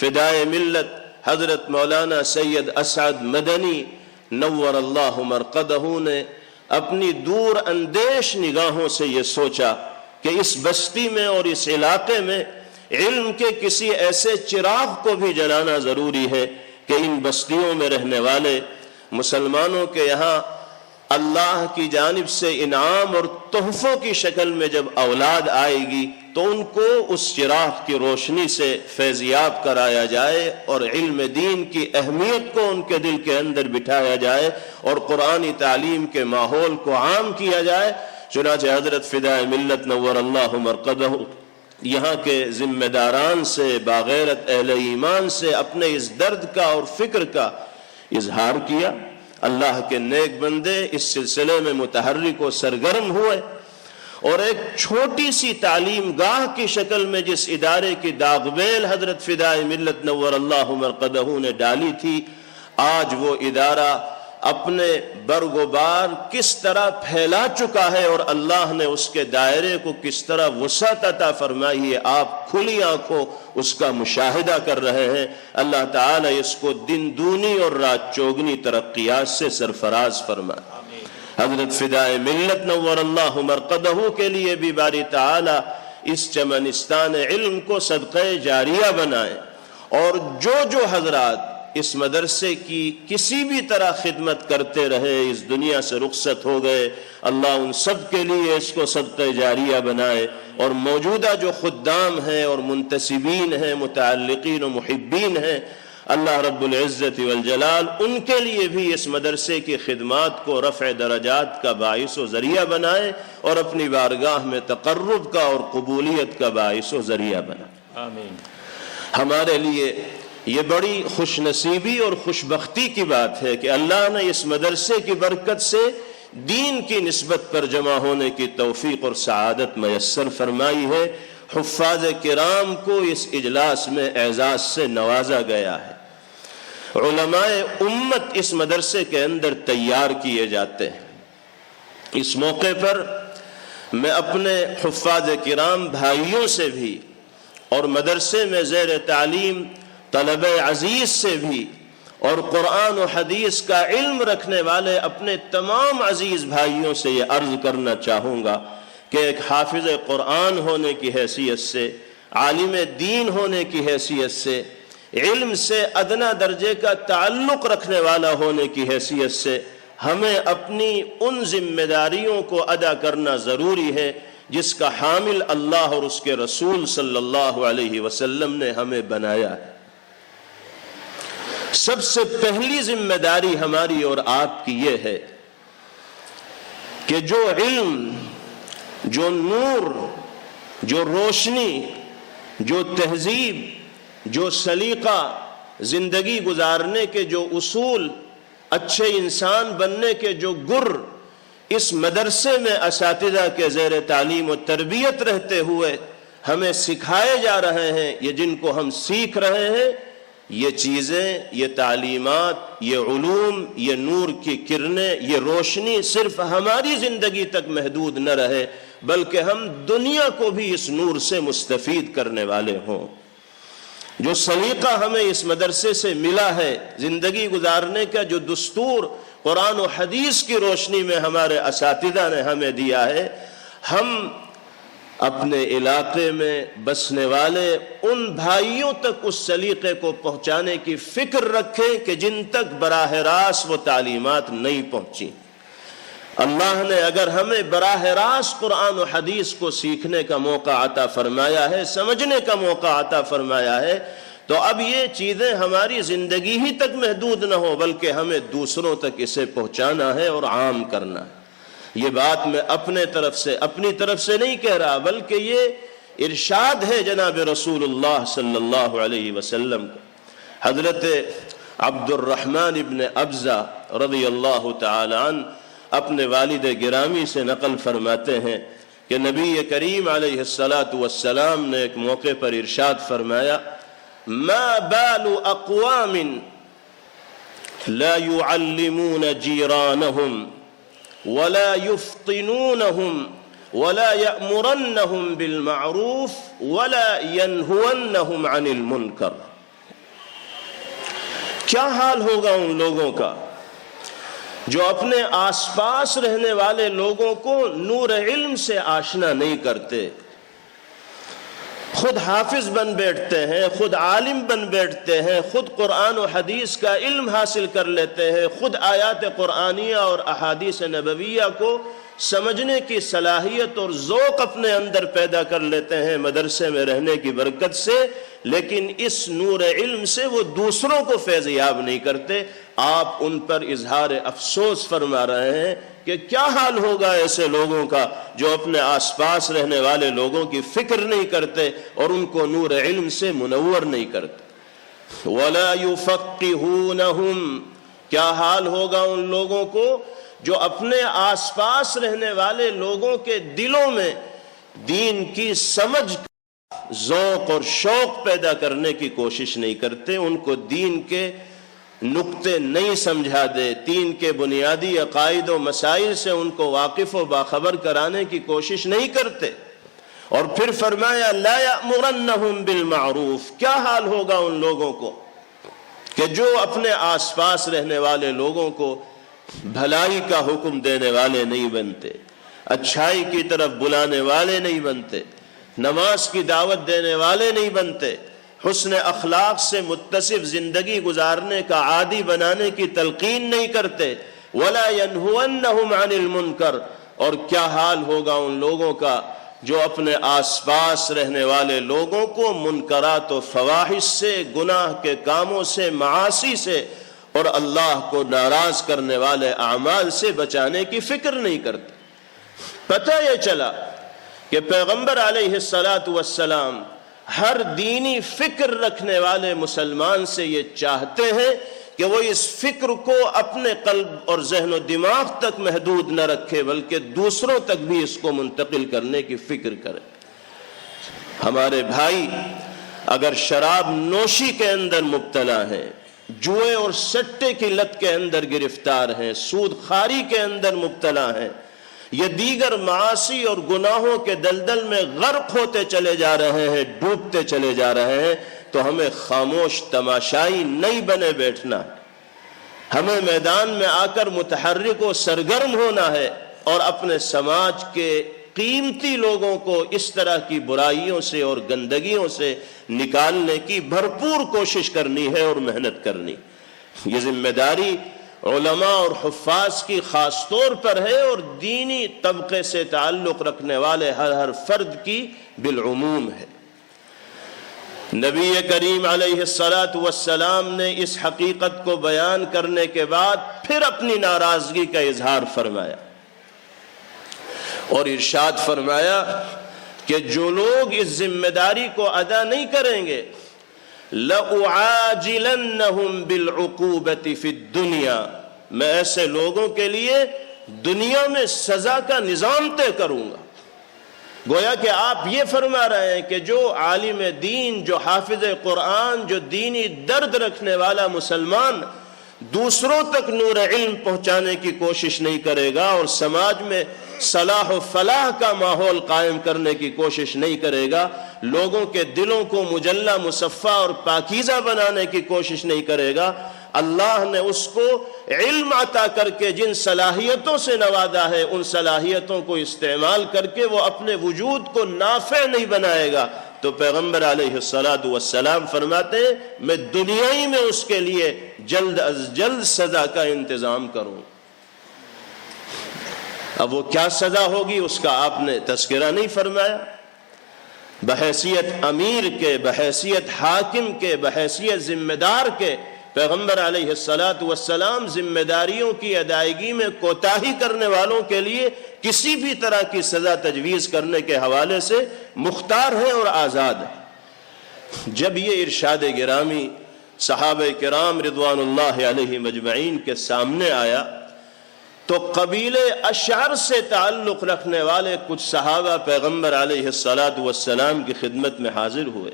فدائے ملت حضرت مولانا سید اسعد مدنی نور اللہ مرقدہ نے اپنی دور اندیش نگاہوں سے یہ سوچا کہ اس بستی میں اور اس علاقے میں علم کے کسی ایسے چراغ کو بھی جلانا ضروری ہے کہ ان بستیوں میں رہنے والے مسلمانوں کے یہاں اللہ کی جانب سے انعام اور تحفوں کی شکل میں جب اولاد آئے گی تو ان کو اس چراغ کی روشنی سے فیضیاب کرایا جائے اور علم دین کی اہمیت کو ان کے دل کے اندر بٹھایا جائے اور قرآنی تعلیم کے ماحول کو عام کیا جائے۔ چنانچہ حضرت فدائے ملت نور اللہ مرقدہ یہاں کے ذمہ داران سے، باغیرت اہل ایمان سے اپنے اس درد کا اور فکر کا اظہار کیا۔ اللہ کے نیک بندے اس سلسلے میں متحرک و سرگرم ہوئے، اور ایک چھوٹی سی تعلیم گاہ کی شکل میں جس ادارے کی داغ بیل حضرت فدائے ملت نور اللہ مرقدہ نے ڈالی تھی، آج وہ ادارہ اپنے برگ و بار کس طرح پھیلا چکا ہے اور اللہ نے اس کے دائرے کو کس طرح وسعت عطا فرمائی ہے، آپ کھلی آنکھوں اس کا مشاہدہ کر رہے ہیں۔ اللہ تعالی اس کو دن دونی اور رات چوگنی ترقیات سے سرفراز فرمائے۔ حضرت فدائے ملت نور اللہ مرقدہ کے لیے بھی باری تعالی اس چمنستان علم کو صدقہ جاریہ بنائے، اور جو حضرات اس مدرسے کی کسی بھی طرح خدمت کرتے رہے اس دنیا سے رخصت ہو گئے، اللہ ان سب کے لیے اس کو صدقہ جاریہ بنائے، اور موجودہ جو خدام ہیں اور منتسبین ہیں، متعلقین و محبین ہیں، اللہ رب العزت والجلال ان کے لیے بھی اس مدرسے کی خدمات کو رفع درجات کا باعث و ذریعہ بنائے، اور اپنی بارگاہ میں تقرب کا اور قبولیت کا باعث و ذریعہ بنائے۔ آمین۔ ہمارے لیے یہ بڑی خوش نصیبی اور خوش بختی کی بات ہے کہ اللہ نے اس مدرسے کی برکت سے دین کی نسبت پر جمع ہونے کی توفیق اور سعادت میسر فرمائی ہے۔ حفاظ کرام کو اس اجلاس میں اعزاز سے نوازا گیا ہے، علماء امت اس مدرسے کے اندر تیار کیے جاتے ہیں۔ اس موقع پر میں اپنے حفاظ کرام بھائیوں سے بھی اور مدرسے میں زیر تعلیم طلبہ عزیز سے بھی اور قرآن و حدیث کا علم رکھنے والے اپنے تمام عزیز بھائیوں سے یہ عرض کرنا چاہوں گا کہ ایک حافظ قرآن ہونے کی حیثیت سے، عالم دین ہونے کی حیثیت سے، علم سے ادنا درجے کا تعلق رکھنے والا ہونے کی حیثیت سے ہمیں اپنی ان ذمہ داریوں کو ادا کرنا ضروری ہے جس کا حامل اللہ اور اس کے رسول صلی اللہ علیہ وسلم نے ہمیں بنایا ہے۔ سب سے پہلی ذمہ داری ہماری اور آپ کی یہ ہے کہ جو علم، جو نور، جو روشنی، جو تہذیب، جو سلیقہ، زندگی گزارنے کے جو اصول، اچھے انسان بننے کے جو گر اس مدرسے میں اساتذہ کے زیر تعلیم و تربیت رہتے ہوئے ہمیں سکھائے جا رہے ہیں، یہ جن کو ہم سیکھ رہے ہیں، یہ چیزیں، یہ تعلیمات، یہ علوم، یہ نور کی کرنیں، یہ روشنی صرف ہماری زندگی تک محدود نہ رہے بلکہ ہم دنیا کو بھی اس نور سے مستفید کرنے والے ہوں۔ جو سلیقہ ہمیں اس مدرسے سے ملا ہے، زندگی گزارنے کا جو دستور قرآن و حدیث کی روشنی میں ہمارے اساتذہ نے ہمیں دیا ہے، ہم اپنے علاقے میں بسنے والے ان بھائیوں تک اس سلیقے کو پہنچانے کی فکر رکھیں کہ جن تک براہ راست وہ تعلیمات نہیں پہنچی۔ اللہ نے اگر ہمیں براہ راست قرآن و حدیث کو سیکھنے کا موقع عطا فرمایا ہے، سمجھنے کا موقع عطا فرمایا ہے، تو اب یہ چیزیں ہماری زندگی ہی تک محدود نہ ہو بلکہ ہمیں دوسروں تک اسے پہنچانا ہے اور عام کرنا ہے۔ یہ بات میں اپنی طرف سے نہیں کہہ رہا بلکہ یہ ارشاد ہے جناب رسول اللہ صلی اللہ علیہ وسلم کا۔ حضرت عبد الرحمن ابن ابزہ رضی اللہ تعالی عنہ اپنے والد گرامی سے نقل فرماتے ہیں کہ نبی کریم علیہ السلام نے ایک موقع پر ارشاد فرمایا، ما بال اقوام لا يعلمون جيرانهم ولا يفطنونهم ولا يأمرنهم بالمعروف ولا ينهونهم عن المنکر۔ کیا حال ہوگا ان لوگوں کا جو اپنے آس پاس رہنے والے لوگوں کو نور علم سے آشنا نہیں کرتے، خود حافظ بن بیٹھتے ہیں، خود عالم بن بیٹھتے ہیں، خود قرآن و حدیث کا علم حاصل کر لیتے ہیں، خود آیات قرآنیہ اور احادیث نبویہ کو سمجھنے کی صلاحیت اور ذوق اپنے اندر پیدا کر لیتے ہیں مدرسے میں رہنے کی برکت سے، لیکن اس نور علم سے وہ دوسروں کو فیض یاب نہیں کرتے۔ آپ ان پر اظہار افسوس فرما رہے ہیں کہ کیا حال ہوگا ایسے لوگوں کا جو اپنے آس پاس رہنے والے لوگوں کی فکر نہیں کرتے اور ان کو نور علم سے منور نہیں کرتے۔ وَلَا يُفَقِّهُونَهُمْ کیا حال ہوگا ان لوگوں کو جو اپنے آس پاس رہنے والے لوگوں کے دلوں میں دین کی سمجھ ذوق اور شوق پیدا کرنے کی کوشش نہیں کرتے، ان کو دین کے نقطے نہیں سمجھا دے، دین کے بنیادی عقائد و مسائل سے ان کو واقف و باخبر کرانے کی کوشش نہیں کرتے۔ اور پھر فرمایا لا یأمرنہم بالمعروف، کیا حال ہوگا ان لوگوں کو کہ جو اپنے آس پاس رہنے والے لوگوں کو بھلائی کا حکم دینے والے نہیں بنتے، اچھائی کی طرف بلانے والے نہیں بنتے، نماز کی دعوت دینے والے نہیں بنتے، حسن اخلاق سے متصف زندگی گزارنے کا عادی بنانے کی تلقین نہیں کرتے۔ وَلَا يَنْهُوَنَّهُمْ عَنِ الْمُنْكَرِ، اور کیا حال ہوگا ان لوگوں کا جو اپنے آس پاس رہنے والے لوگوں کو منکرات و فواحش سے، گناہ کے کاموں سے، معاصی سے اور اللہ کو ناراض کرنے والے اعمال سے بچانے کی فکر نہیں کرتے۔ پتہ یہ چلا کہ پیغمبر علیہ السلام ہر دینی فکر رکھنے والے مسلمان سے یہ چاہتے ہیں کہ وہ اس فکر کو اپنے قلب اور ذہن و دماغ تک محدود نہ رکھے بلکہ دوسروں تک بھی اس کو منتقل کرنے کی فکر کرے۔ ہمارے بھائی اگر شراب نوشی کے اندر مبتلا ہیں، جوئے اور سٹے کی لت کے اندر گرفتار ہیں، سود خواری کے اندر مبتلا ہیں، یہ دیگر معاصی اور گناہوں کے دلدل میں غرق ہوتے چلے جا رہے ہیں، ڈوبتے چلے جا رہے ہیں، تو ہمیں خاموش تماشائی نہیں بنے بیٹھنا، ہمیں میدان میں آ کر متحرک و سرگرم ہونا ہے اور اپنے سماج کے قیمتی لوگوں کو اس طرح کی برائیوں سے اور گندگیوں سے نکالنے کی بھرپور کوشش کرنی ہے اور محنت کرنی۔ یہ ذمہ داری علماء اور حفاظ کی خاص طور پر ہے اور دینی طبقے سے تعلق رکھنے والے ہر فرد کی بالعموم ہے۔ نبی کریم علیہ السلام نے اس حقیقت کو بیان کرنے کے بعد پھر اپنی ناراضگی کا اظہار فرمایا اور ارشاد فرمایا کہ جو لوگ اس ذمہ داری کو ادا نہیں کریں گے لَأُعَاجِلَنَّهُمْ بِالْعُقُوبَةِ فِي الدُّنْيَا، میں ایسے لوگوں کے لیے دنیا میں سزا کا نظام طے کروں گا۔ گویا کہ آپ یہ فرما رہے ہیں کہ جو عالم دین، جو حافظ قرآن، جو دینی درد رکھنے والا مسلمان دوسروں تک نور علم پہنچانے کی کوشش نہیں کرے گا اور سماج میں صلاح و فلاح کا ماحول قائم کرنے کی کوشش نہیں کرے گا، لوگوں کے دلوں کو مجلہ مصفہ اور پاکیزہ بنانے کی کوشش نہیں کرے گا، اللہ نے اس کو علم عطا کر کے جن صلاحیتوں سے نوازا ہے ان صلاحیتوں کو استعمال کر کے وہ اپنے وجود کو نافع نہیں بنائے گا، تو پیغمبر علیہ السلام فرماتے ہیں میں دنیا ہی میں اس کے لیے جلد از جلد سزا کا انتظام کروں۔ اب وہ کیا سزا ہوگی اس کا آپ نے تذکرہ نہیں فرمایا۔ بحیثیت امیر کے، بحیثیت حاکم کے، بحیثیت ذمہ دار کے پیغمبر علیہ السلام ذمہ داریوں کی ادائیگی میں کوتاہی کرنے والوں کے لیے کسی بھی طرح کی سزا تجویز کرنے کے حوالے سے مختار ہیں اور آزاد ہیں۔ جب یہ ارشاد گرامی صحابہ کرام رضوان اللہ علیہ مجمعین کے سامنے آیا تو قبیلے اشعر سے تعلق رکھنے والے کچھ صحابہ پیغمبر علیہ السلام کی خدمت میں حاضر ہوئے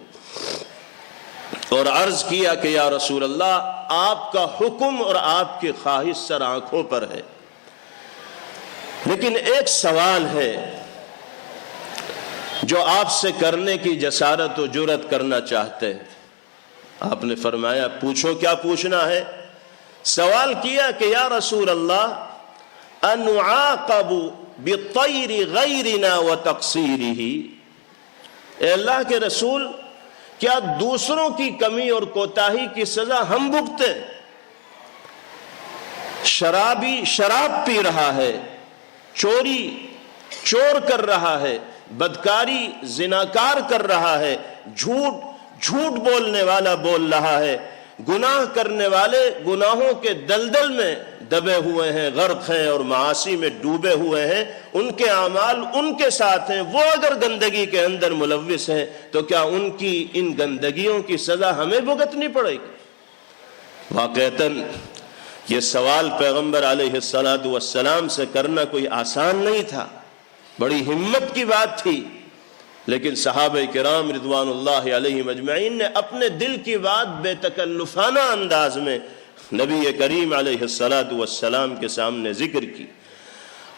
اور عرض کیا کہ یا رسول اللہ آپ کا حکم اور آپ کی خواہش سر آنکھوں پر ہے، لیکن ایک سوال ہے جو آپ سے کرنے کی جسارت و جرأت کرنا چاہتے ہیں۔ آپ نے فرمایا پوچھو کیا پوچھنا ہے؟ سوال کیا کہ یا رسول اللہ انعاقب بطیر غیرنا وتقصیرہ، اے اللہ کے رسول کیا دوسروں کی کمی اور کوتاہی کی سزا ہم بھگتیں؟ شرابی شراب پی رہا ہے، چوری چور کر رہا ہے، بدکاری زناکار کر رہا ہے، جھوٹ بولنے والا بول رہا ہے، گناہ کرنے والے گناہوں کے دلدل میں دبے ہوئے ہیں، غرق ہیں اور معاصی میں ڈوبے ہوئے ہیں، ان کے اعمال ان کے ساتھ ہیں، وہ اگر گندگی کے اندر ملوث ہیں تو کیا ان کی ان گندگیوں کی سزا ہمیں بھگتنی پڑے گی؟ واقعتاً یہ سوال پیغمبر علیہ الصلاۃ والسلام سے کرنا کوئی آسان نہیں تھا، بڑی ہمت کی بات تھی، لیکن صحابہ کرام رضوان اللہ علیہم اجمعین نے اپنے دل کی بات بے تکلفانہ انداز میں نبی کریم علیہ الصلاۃ والسلام کے سامنے ذکر کی۔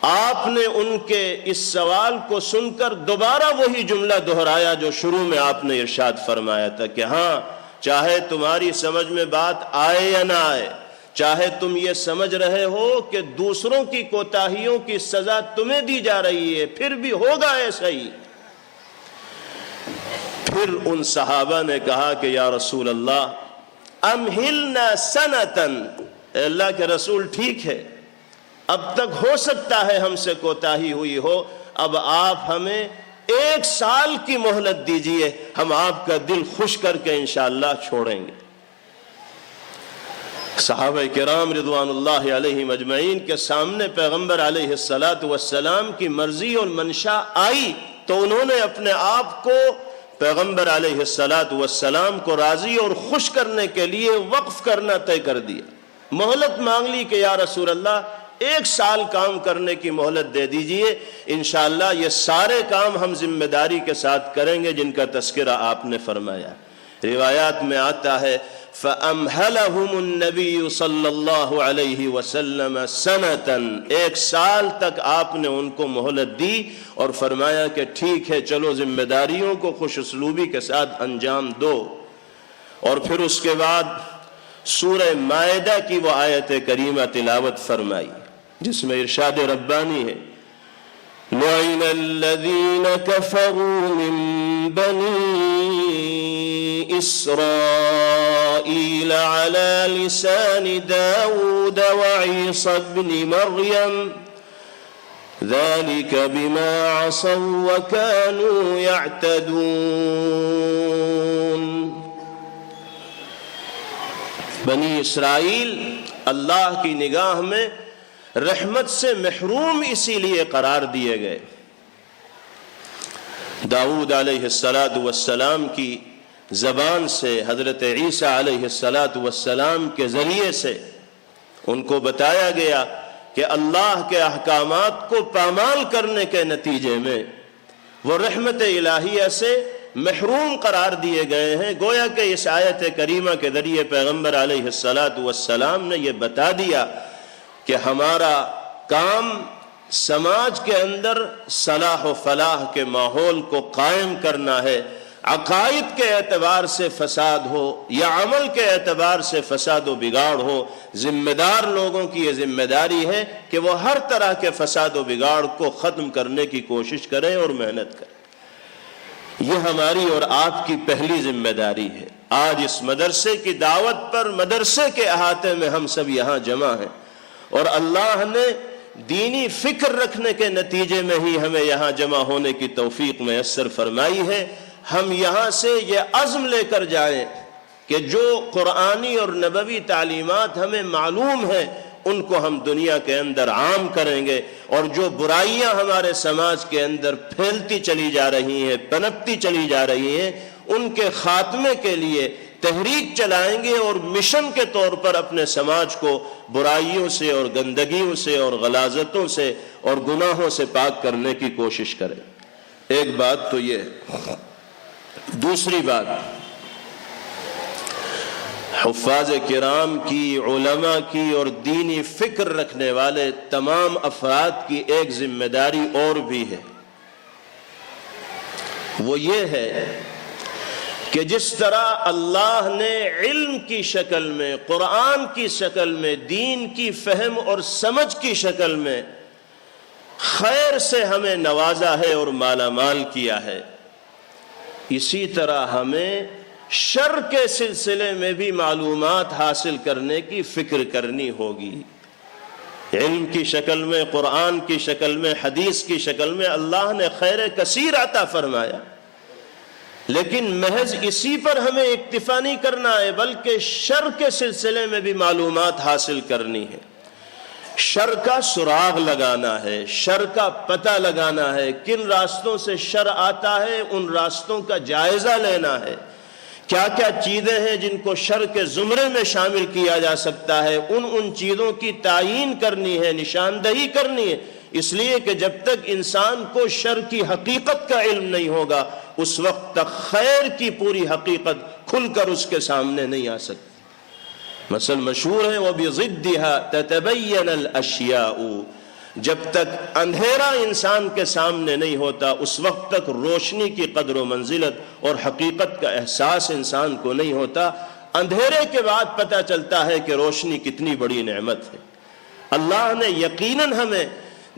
آپ نے ان کے اس سوال کو سن کر دوبارہ وہی جملہ دہرایا جو شروع میں آپ نے ارشاد فرمایا تھا کہ ہاں، چاہے تمہاری سمجھ میں بات آئے یا نہ آئے، چاہے تم یہ سمجھ رہے ہو کہ دوسروں کی کوتاہیوں کی سزا تمہیں دی جا رہی ہے، پھر بھی ہوگا ایسا ہی۔ پھر ان صحابہ نے کہا کہ یا رسول اللہ امہلنا سنتن، اے اللہ کے رسول ٹھیک ہے، اب تک ہو سکتا ہے ہم سے کوتاہی ہوئی ہو، اب آپ ہمیں 1 سال کی مہلت دیجئے، ہم آپ کا دل خوش کر کے انشاءاللہ چھوڑیں گے۔ صحابہ کرام رضوان اللہ علیہم اجمعین کے سامنے پیغمبر علیہ الصلاۃ والسلام کی مرضی اور منشا آئی تو انہوں نے اپنے آپ کو پیغمبر علیہ الصلاۃ والسلام کو راضی اور خوش کرنے کے لیے وقف کرنا طے کر دیا، مہلت مانگ لی کہ یا رسول اللہ 1 سال کام کرنے کی مہلت دے دیجئے، انشاءاللہ یہ سارے کام ہم ذمہ داری کے ساتھ کریں گے جن کا تذکرہ آپ نے فرمایا۔ روایات میں آتا ہے فَأَمْهَلَهُمُ النَّبِيُّ صلی اللہ علیہ وسلم سَنَةً، 1 سال تک آپ نے ان کو مہلت دی اور فرمایا کہ ٹھیک ہے، چلو ذمہ داریوں کو خوش اسلوبی کے ساتھ انجام دو۔ اور پھر اس کے بعد سورہ مائدہ کی وہ آیت کریمہ تلاوت فرمائی جس میں ارشاد ربانی ہے لَعِنَ الَّذِينَ كَفَرُوا مِن بَنِي إِسْرَائِيلَ عَلَى لِسَانِ دَاوُودَ وَعِيسَى ابْنِ مَرْيَمَ ذَلِكَ بِمَا عَصَوْا وَكَانُوا يَعْتَدُونَ۔ بنی اسرائیل اللہ کی نگاہ میں رحمت سے محروم اسی لیے قرار دیے گئے۔ داؤد علیہ السلام کی زبان سے حضرت عیسیٰ علیہ السلام کے ذریعے سے ان کو بتایا گیا کہ اللہ کے احکامات کو پامال کرنے کے نتیجے میں وہ رحمت الہیہ سے محروم قرار دیے گئے ہیں۔ گویا کہ اس آیت کریمہ کے ذریعے پیغمبر علیہ السلام نے یہ بتا دیا کہ ہمارا کام سماج کے اندر صلاح و فلاح کے ماحول کو قائم کرنا ہے، عقائد کے اعتبار سے فساد ہو یا عمل کے اعتبار سے فساد و بگاڑ ہو، ذمہ دار لوگوں کی یہ ذمہ داری ہے کہ وہ ہر طرح کے فساد و بگاڑ کو ختم کرنے کی کوشش کریں اور محنت کریں۔ یہ ہماری اور آپ کی پہلی ذمہ داری ہے۔ آج اس مدرسے کی دعوت پر مدرسے کے احاطے میں ہم سب یہاں جمع ہیں اور اللہ نے دینی فکر رکھنے کے نتیجے میں ہی ہمیں یہاں جمع ہونے کی توفیق میسر فرمائی ہے۔ ہم یہاں سے یہ عزم لے کر جائیں کہ جو قرآنی اور نبوی تعلیمات ہمیں معلوم ہیں ان کو ہم دنیا کے اندر عام کریں گے، اور جو برائیاں ہمارے سماج کے اندر پھیلتی چلی جا رہی ہیں، پنپتی چلی جا رہی ہیں، ان کے خاتمے کے لیے تحریک چلائیں گے اور مشن کے طور پر اپنے سماج کو برائیوں سے اور گندگیوں سے اور غلاظتوں سے اور گناہوں سے پاک کرنے کی کوشش کریں۔ ایک بات تو یہ۔ دوسری بات، حفاظ کرام کی، علماء کی اور دینی فکر رکھنے والے تمام افراد کی ایک ذمہ داری اور بھی ہے، وہ یہ ہے کہ جس طرح اللہ نے علم کی شکل میں، قرآن کی شکل میں، دین کی فہم اور سمجھ کی شکل میں خیر سے ہمیں نوازا ہے اور مالا مال کیا ہے، اسی طرح ہمیں شر کے سلسلے میں بھی معلومات حاصل کرنے کی فکر کرنی ہوگی۔ علم کی شکل میں، قرآن کی شکل میں، حدیث کی شکل میں اللہ نے خیر کثیر عطا فرمایا، لیکن محض اسی پر ہمیں اکتفا نہیں کرنا ہے، بلکہ شر کے سلسلے میں بھی معلومات حاصل کرنی ہے۔ شر کا سراغ لگانا ہے، شر کا پتہ لگانا ہے، کن راستوں سے شر آتا ہے ان راستوں کا جائزہ لینا ہے، کیا کیا چیزیں ہیں جن کو شر کے زمرے میں شامل کیا جا سکتا ہے، ان چیزوں کی تعیین کرنی ہے، نشاندہی کرنی ہے، اس لیے کہ جب تک انسان کو شر کی حقیقت کا علم نہیں ہوگا اس وقت تک خیر کی پوری حقیقت کھل کر اس کے سامنے نہیں آ سکتی۔ مثل مشہور ہے وَبِضِدِّهَا تَتَبَيَّنَ الْأَشْيَاءُ، جب تک اندھیرا انسان کے سامنے نہیں ہوتا اس وقت تک روشنی کی قدر و منزلت اور حقیقت کا احساس انسان کو نہیں ہوتا۔ اندھیرے کے بعد پتہ چلتا ہے کہ روشنی کتنی بڑی نعمت ہے۔ اللہ نے یقیناً ہمیں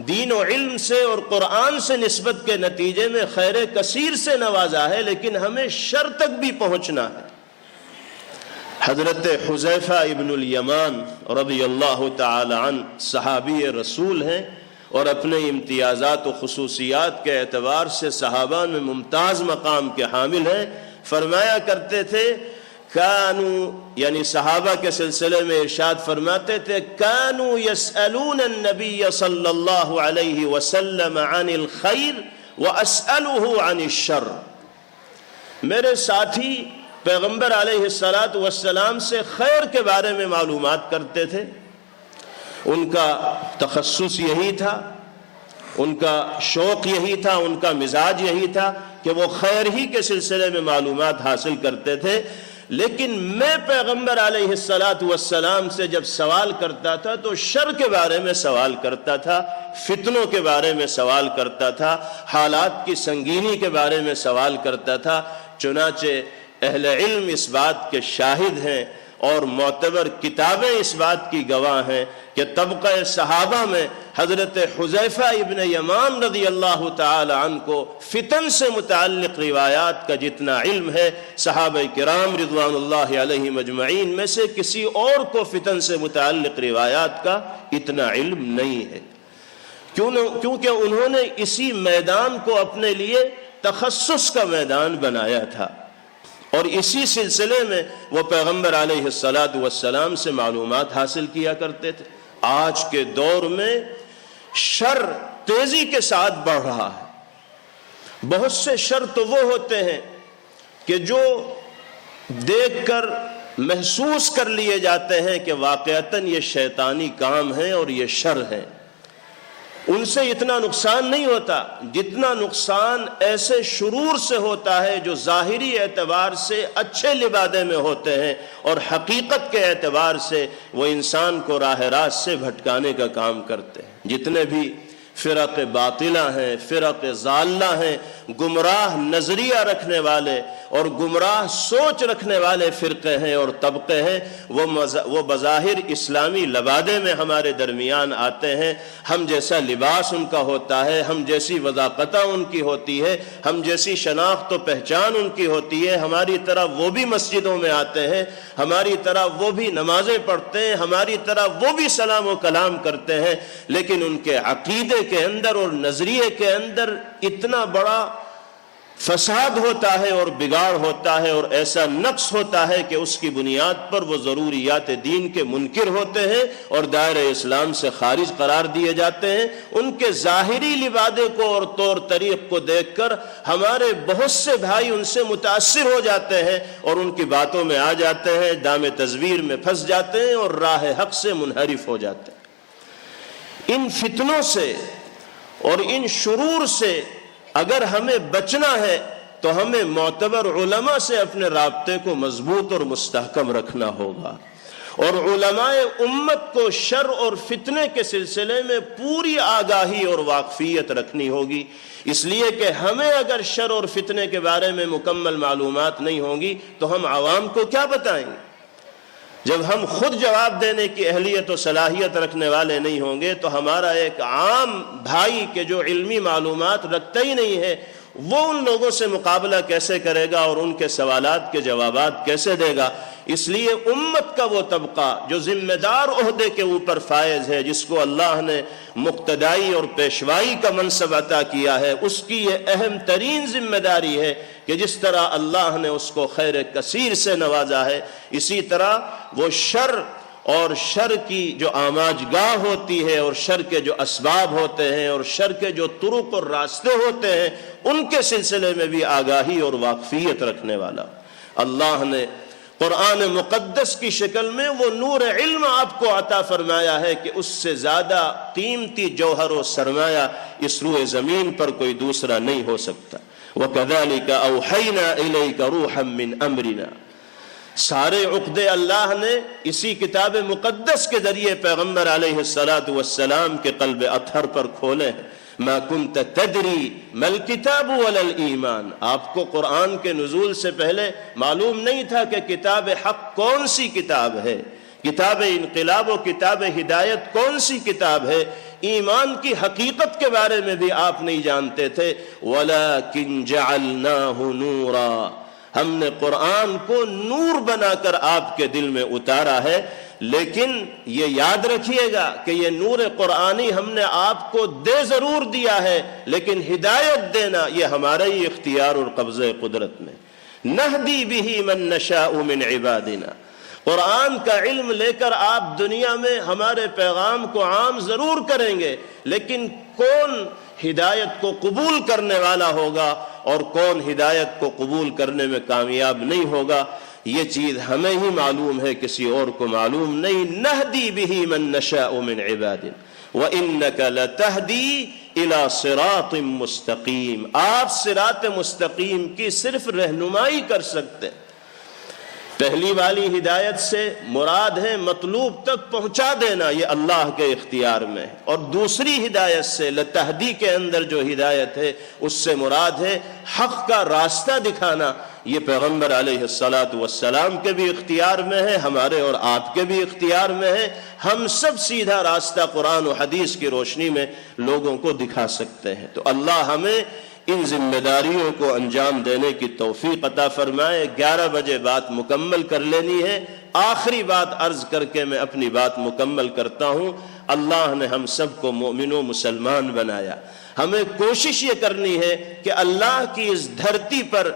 دین و علم سے اور قرآن سے نسبت کے نتیجے میں خیر کثیر سے نوازا ہے، لیکن ہمیں شر تک بھی پہنچنا ہے۔ حضرت حذیفہ ابن الیمان رضی اللہ تعالی عنہ صحابی رسول ہیں اور اپنے امتیازات و خصوصیات کے اعتبار سے صحابہ میں ممتاز مقام کے حامل ہیں۔ فرمایا کرتے تھے کانو، یعنی صحابہ کے سلسلے میں ارشاد فرماتے تھے کانو یسألون النبی صلی اللہ علیہ وسلم عن الخیر واسألہ عن الشر، میرے ساتھی پیغمبر علیہ السلام سے خیر کے بارے میں معلومات کرتے تھے، ان کا تخصص یہی تھا، ان کا شوق یہی تھا، ان کا مزاج یہی تھا کہ وہ خیر ہی کے سلسلے میں معلومات حاصل کرتے تھے۔ لیکن میں پیغمبر علیہ السلام سے جب سوال کرتا تھا تو شر کے بارے میں سوال کرتا تھا، فتنوں کے بارے میں سوال کرتا تھا، حالات کی سنگینی کے بارے میں سوال کرتا تھا۔ چنانچہ اہل علم اس بات کے شاہد ہیں اور معتبر کتابیں اس بات کی گواہ ہیں کہ طبقہ صحابہ میں حضرت حذیفہ ابن یمان رضی اللہ تعالی عنہ کو فتن سے متعلق روایات کا جتنا علم ہے، صحابہ کرام رضوان اللہ علیہم اجمعین میں سے کسی اور کو فتن سے متعلق روایات کا اتنا علم نہیں ہے، کیونکہ انہوں نے اسی میدان کو اپنے لیے تخصص کا میدان بنایا تھا اور اسی سلسلے میں وہ پیغمبر علیہ السلام سے معلومات حاصل کیا کرتے تھے۔ آج کے دور میں شر تیزی کے ساتھ بڑھ رہا ہے۔ بہت سے شر تو وہ ہوتے ہیں کہ جو دیکھ کر محسوس کر لیے جاتے ہیں کہ واقعتاً یہ شیطانی کام ہے اور یہ شر ہے، ان سے اتنا نقصان نہیں ہوتا جتنا نقصان ایسے شرور سے ہوتا ہے جو ظاہری اعتبار سے اچھے لبادے میں ہوتے ہیں اور حقیقت کے اعتبار سے وہ انسان کو راہ راست سے بھٹکانے کا کام کرتے ہیں۔ جتنے بھی فرق باطلہ ہیں، فرق ضالہ ہیں، گمراہ نظریہ رکھنے والے اور گمراہ سوچ رکھنے والے فرقے ہیں اور طبقے ہیں، وہ بظاہر اسلامی لبادے میں ہمارے درمیان آتے ہیں۔ ہم جیسا لباس ان کا ہوتا ہے، ہم جیسی وضاقتہ ان کی ہوتی ہے، ہم جیسی شناخت و پہچان ان کی ہوتی ہے، ہماری طرح وہ بھی مسجدوں میں آتے ہیں، ہماری طرح وہ بھی نمازیں پڑھتے ہیں، ہماری طرح وہ بھی سلام و کلام کرتے ہیں، لیکن ان کے عقیدے کے اندر اور نظریے کے اندر اتنا بڑا فساد ہوتا ہے اور بگاڑ ہوتا ہے اور ایسا نقص ہوتا ہے کہ اس کی بنیاد پر وہ ضروریات دین کے منکر ہوتے ہیں اور دائرہ اسلام سے خارج قرار دیے جاتے ہیں۔ ان کے ظاہری لبادے کو اور طور طریق کو دیکھ کر ہمارے بہت سے بھائی ان سے متاثر ہو جاتے ہیں اور ان کی باتوں میں آ جاتے ہیں، دام تزویر میں پھنس جاتے ہیں اور راہ حق سے منحرف ہو جاتے ہیں۔ ان فتنوں سے اور ان شرور سے اگر ہمیں بچنا ہے تو ہمیں معتبر علماء سے اپنے رابطے کو مضبوط اور مستحکم رکھنا ہوگا اور علماء امت کو شر اور فتنے کے سلسلے میں پوری آگاہی اور واقفیت رکھنی ہوگی، اس لیے کہ ہمیں اگر شر اور فتنے کے بارے میں مکمل معلومات نہیں ہوں گی تو ہم عوام کو کیا بتائیں گے؟ جب ہم خود جواب دینے کی اہلیت و صلاحیت رکھنے والے نہیں ہوں گے تو ہمارا ایک عام بھائی کہ جو علمی معلومات رکھتا ہی نہیں ہے وہ ان لوگوں سے مقابلہ کیسے کرے گا اور ان کے سوالات کے جوابات کیسے دے گا؟ اس لیے امت کا وہ طبقہ جو ذمہ دار عہدے کے اوپر فائز ہے، جس کو اللہ نے مقتدائی اور پیشوائی کا منصب عطا کیا ہے، اس کی یہ اہم ترین ذمہ داری ہے کہ جس طرح اللہ نے اس کو خیر کثیر سے نوازا ہے، اسی طرح وہ شر اور شر کی جو آماج گاہ ہوتی ہے اور شر کے جو اسباب ہوتے ہیں اور شر کے جو طرق اور راستے ہوتے ہیں ان کے سلسلے میں بھی آگاہی اور واقفیت رکھنے والا۔ اللہ نے قرآن مقدس کی شکل میں وہ نور علم آپ کو عطا فرمایا ہے کہ اس سے زیادہ قیمتی جوہر و سرمایہ اس روئے زمین پر کوئی دوسرا نہیں ہو سکتا۔ وَكَذَلِكَ أَوْحَيْنَا إِلَيْكَ رُوحًا مِّنْ أَمْرِنَا، سارے عقدے اللہ نے اسی کتاب مقدس کے ذریعے پیغمبر علیہ السلام کے قلب اطہر پر کھولے ہیں۔ ما كنت تدری ما الکتاب ولا الایمان، آپ کو قرآن کے نزول سے پہلے معلوم نہیں تھا کہ کتاب حق کون سی کتاب ہے، کتاب انقلاب و کتاب ہدایت کون سی کتاب ہے، ایمان کی حقیقت کے بارے میں بھی آپ نہیں جانتے تھے۔ وَلَكِنْ جَعَلْنَاهُ نُورًا، ہم نے قرآن کو نور بنا کر آپ کے دل میں اتارا ہے۔ لیکن یہ یاد رکھیے گا کہ یہ نور قرآنی ہم نے آپ کو دے ضرور دیا ہے، لیکن ہدایت دینا یہ ہمارا ہی اختیار اور قبضہ قدرت میں۔ نہدی بہ من نشاء من عبادنا، قرآن کا علم لے کر آپ دنیا میں ہمارے پیغام کو عام ضرور کریں گے، لیکن کون ہدایت کو قبول کرنے والا ہوگا اور کون ہدایت کو قبول کرنے میں کامیاب نہیں ہوگا، یہ چیز ہمیں ہی معلوم ہے، کسی اور کو معلوم نہیں۔ نہدی بہ من نشاء من عبادنا وَإِنَّكَ لَتَهْدِي إِلَى صِرَاطٍ مُسْتَقِيمٍ، آپ صراط مستقیم کی صرف رہنمائی کر سکتے ہیں۔ پہلی والی ہدایت سے مراد ہے مطلوب تک پہنچا دینا، یہ اللہ کے اختیار میں ہے، اور دوسری ہدایت سے لتہدی کے اندر جو ہدایت ہے اس سے مراد ہے حق کا راستہ دکھانا، یہ پیغمبر علیہ السلام کے بھی اختیار میں ہے، ہمارے اور آپ کے بھی اختیار میں ہے۔ ہم سب سیدھا راستہ قرآن و حدیث کی روشنی میں لوگوں کو دکھا سکتے ہیں۔ تو اللہ ہمیں ان ذمہ داریوں کو انجام دینے کی توفیق عطا فرمائے۔ 11 بجے بات مکمل کر لینی ہے، آخری بات عرض کر کے میں اپنی بات مکمل کرتا ہوں۔ اللہ نے ہم سب کو مومن و مسلمان بنایا، ہمیں کوشش یہ کرنی ہے کہ اللہ کی اس دھرتی پر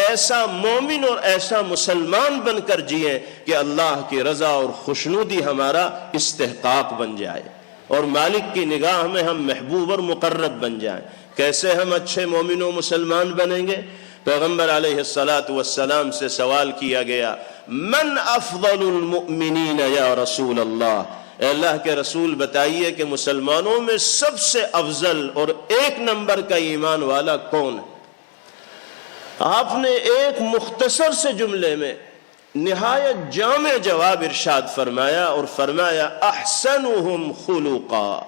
ایسا مومن اور ایسا مسلمان بن کر جئیں کہ اللہ کی رضا اور خوشنودی ہمارا استحقاق بن جائے، اور مالک کی نگاہ میں ہم محبوب اور مقرب بن جائیں۔ کیسے ہم اچھے مومن و مسلمان بنیں گے؟ پیغمبر علیہ السلام سے سوال کیا گیا، من افضل المؤمنین یا رسول اللہ، اے اللہ کے رسول بتائیے کہ مسلمانوں میں سب سے افضل اور ایک نمبر کا ایمان والا کون ہے؟ آپ نے ایک مختصر سے جملے میں نہایت جامع جواب ارشاد فرمایا، اور فرمایا احسنہم خلقا،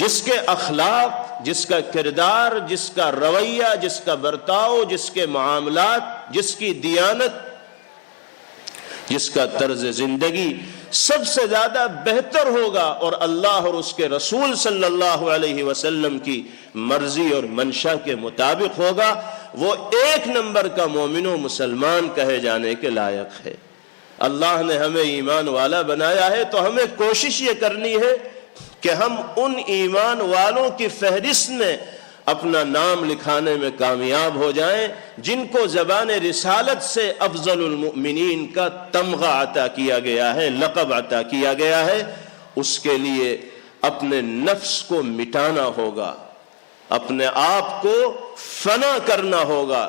جس کے اخلاق، جس کا کردار، جس کا رویہ، جس کا برتاؤ، جس کے معاملات، جس کی دیانت، جس کا طرز زندگی سب سے زیادہ بہتر ہوگا اور اللہ اور اس کے رسول صلی اللہ علیہ وسلم کی مرضی اور منشا کے مطابق ہوگا، وہ ایک نمبر کا مومن و مسلمان کہے جانے کے لائق ہے۔ اللہ نے ہمیں ایمان والا بنایا ہے، تو ہمیں کوشش یہ کرنی ہے کہ ہم ان ایمان والوں کی فہرست میں اپنا نام لکھانے میں کامیاب ہو جائیں جن کو زبان رسالت سے افضل المؤمنین کا تمغہ عطا کیا گیا ہے، لقب عطا کیا گیا ہے۔ اس کے لیے اپنے نفس کو مٹانا ہوگا، اپنے آپ کو فنا کرنا ہوگا،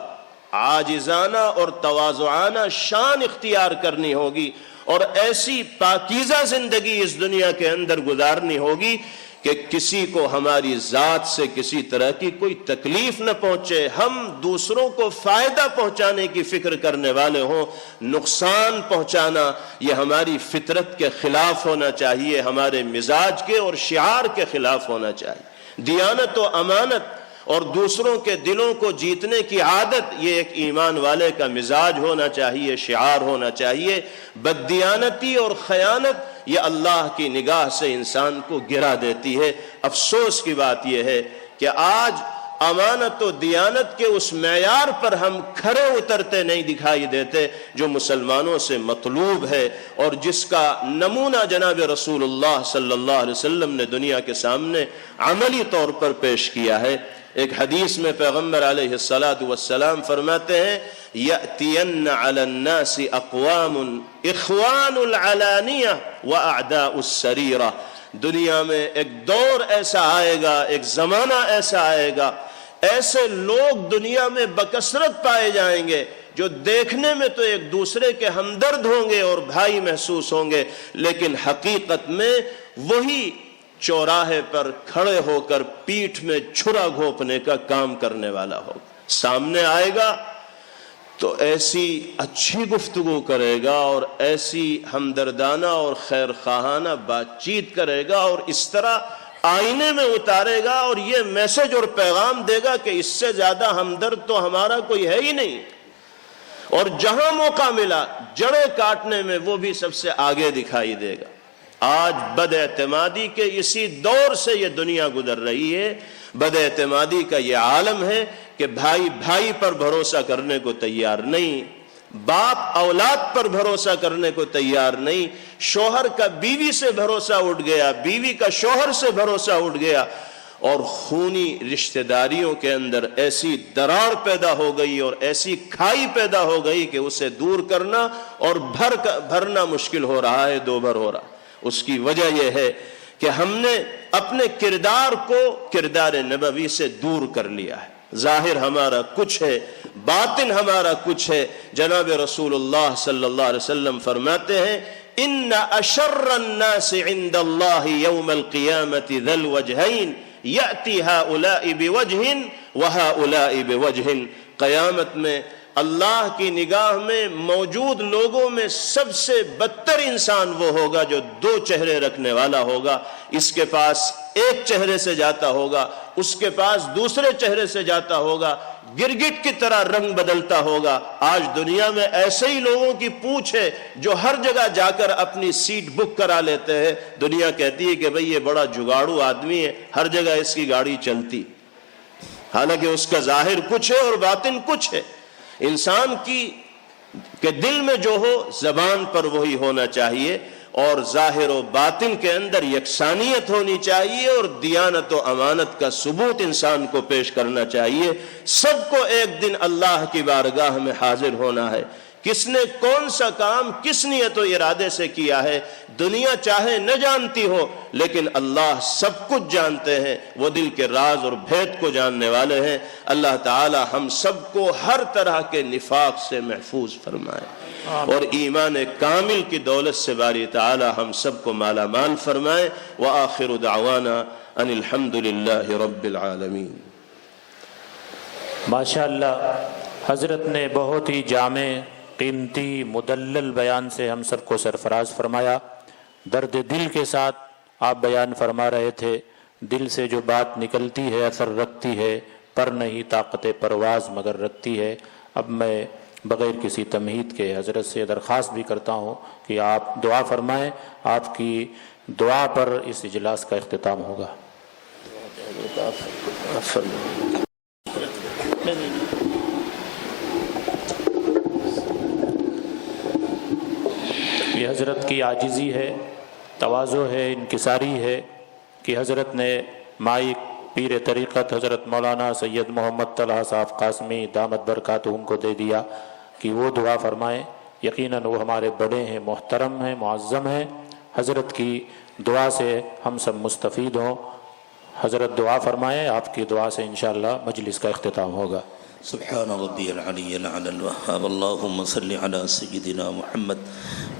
عاجزانہ اور تواضعانہ شان اختیار کرنی ہوگی، اور ایسی پاکیزہ زندگی اس دنیا کے اندر گزارنی ہوگی کہ کسی کو ہماری ذات سے کسی طرح کی کوئی تکلیف نہ پہنچے، ہم دوسروں کو فائدہ پہنچانے کی فکر کرنے والے ہوں، نقصان پہنچانا یہ ہماری فطرت کے خلاف ہونا چاہیے، ہمارے مزاج کے اور شعار کے خلاف ہونا چاہیے۔ دیانت و امانت اور دوسروں کے دلوں کو جیتنے کی عادت یہ ایک ایمان والے کا مزاج ہونا چاہیے، شعار ہونا چاہیے۔ بددیانتی اور خیانت یہ اللہ کی نگاہ سے انسان کو گرا دیتی ہے۔ افسوس کی بات یہ ہے کہ آج امانت و دیانت کے اس معیار پر ہم کھرے اترتے نہیں دکھائی دیتے جو مسلمانوں سے مطلوب ہے، اور جس کا نمونہ جناب رسول اللہ صلی اللہ علیہ وسلم نے دنیا کے سامنے عملی طور پر پیش کیا ہے۔ ایک حدیث میں پیغمبر علیہ السلام فرماتے ہیں، یأتین علی الناس اقوام اخوان العلانیہ واعداء السریرہ، دنیا میں ایک دور ایسا آئے گا، ایک زمانہ ایسا آئے گا، ایسے لوگ دنیا میں بکثرت پائے جائیں گے جو دیکھنے میں تو ایک دوسرے کے ہمدرد ہوں گے اور بھائی محسوس ہوں گے، لیکن حقیقت میں وہی چوراہے پر کھڑے ہو کر پیٹھ میں چھرا گھونپنے کا کام کرنے والا ہوگا۔ سامنے آئے گا تو ایسی اچھی گفتگو کرے گا اور ایسی ہمدردانہ اور خیر خواہانہ بات چیت کرے گا اور اس طرح آئینے میں اتارے گا اور یہ میسج اور پیغام دے گا کہ اس سے زیادہ ہمدرد تو ہمارا کوئی ہے ہی نہیں، اور جہاں موقع ملا جڑیں کاٹنے میں وہ بھی سب سے آگے دکھائی دے گا۔ آج بد اعتمادی کے اسی دور سے یہ دنیا گزر رہی ہے۔ بد اعتمادی کا یہ عالم ہے کہ بھائی بھائی پر بھروسہ کرنے کو تیار نہیں، باپ اولاد پر بھروسہ کرنے کو تیار نہیں، شوہر کا بیوی سے بھروسہ اٹھ گیا، بیوی کا شوہر سے بھروسہ اٹھ گیا، اور خونی رشتہ داریوں کے اندر ایسی دراڑ پیدا ہو گئی اور ایسی کھائی پیدا ہو گئی کہ اسے دور کرنا اور بھرنا مشکل ہو رہا ہے، دوبھر ہو رہا۔ اس کی وجہ یہ ہے کہ ہم نے اپنے کردار کو کردار نبوی سے دور کر لیا ہے۔ ظاہر ہمارا کچھ ہے، باطن ہمارا کچھ ہے۔ جناب رسول اللہ صلی اللہ علیہ وسلم فرماتے ہیں ان اشر الناس عند اللہ یوم القیامت ذی الوجہین یأتی ہؤلاء بوجہ وہؤلاء بوجہ۔ قیامت میں اللہ کی نگاہ میں موجود لوگوں میں سب سے بدتر انسان وہ ہوگا جو دو چہرے رکھنے والا ہوگا۔ اس کے پاس ایک چہرے سے جاتا ہوگا، اس کے پاس دوسرے چہرے سے جاتا ہوگا، گرگٹ کی طرح رنگ بدلتا ہوگا۔ آج دنیا میں ایسے ہی لوگوں کی پوچھ ہے جو ہر جگہ جا کر اپنی سیٹ بک کرا لیتے ہیں۔ دنیا کہتی ہے کہ بھئی یہ بڑا جگاڑو آدمی ہے، ہر جگہ اس کی گاڑی چلتی، حالانکہ اس کا ظاہر کچھ ہے اور باطن کچھ ہے۔ انسان کے دل میں جو ہو زبان پر وہی ہونا چاہیے، اور ظاہر و باطن کے اندر یکسانیت ہونی چاہیے، اور دیانت و امانت کا ثبوت انسان کو پیش کرنا چاہیے۔ سب کو ایک دن اللہ کی بارگاہ میں حاضر ہونا ہے۔ کس نے کون سا کام کس نیت و ارادے سے کیا ہے دنیا چاہے نہ جانتی ہو، لیکن اللہ سب کچھ جانتے ہیں، وہ دل کے راز اور بھید کو جاننے والے ہیں۔ اللہ تعالی ہم سب کو ہر طرح کے نفاق سے محفوظ فرمائے اور ایمان کامل کی دولت سے باری تعالی ہم سب کو مالا مال فرمائے۔ وآخر دعوانا ان الحمد للہ رب العالمین۔ ماشاءاللہ حضرت نے بہت ہی جامع، قیمتی، مدلل بیان سے ہم سب کو سرفراز فرمایا۔ درد دل کے ساتھ آپ بیان فرما رہے تھے، دل سے جو بات نکلتی ہے اثر رکھتی ہے، پر نہیں طاقت پرواز مگر رکھتی ہے۔ اب میں بغیر کسی تمہید کے حضرت سے درخواست بھی کرتا ہوں کہ آپ دعا فرمائیں، آپ کی دعا پر اس اجلاس کا اختتام ہوگا۔ یہ حضرت کی عاجزی ہے، تواضع ہے، انکساری ہے کہ حضرت نے مائک پیر طریقت حضرت مولانا سید محمد طلحہ صاحب قاسمی دامت برکاتہم کو دے دیا کہ وہ دعا فرمائیں۔ یقیناً وہ ہمارے بڑے ہیں، محترم ہیں، معظم ہیں۔ حضرت کی دعا سے ہم سب مستفید ہوں۔ حضرت دعا فرمائیں، آپ کی دعا سے انشاءاللہ مجلس کا اختتام ہوگا۔ سبحان ربی العلی العلی الوہاب اللہم صلی علی سیدنا محمد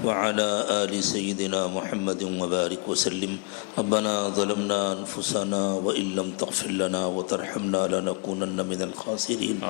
وعلى آل سيدنا محمد وبارك وسلم ربنا ظلمنا أنفسنا وإن لم تغفر لنا وترحمنا لنكونن من الخاسرين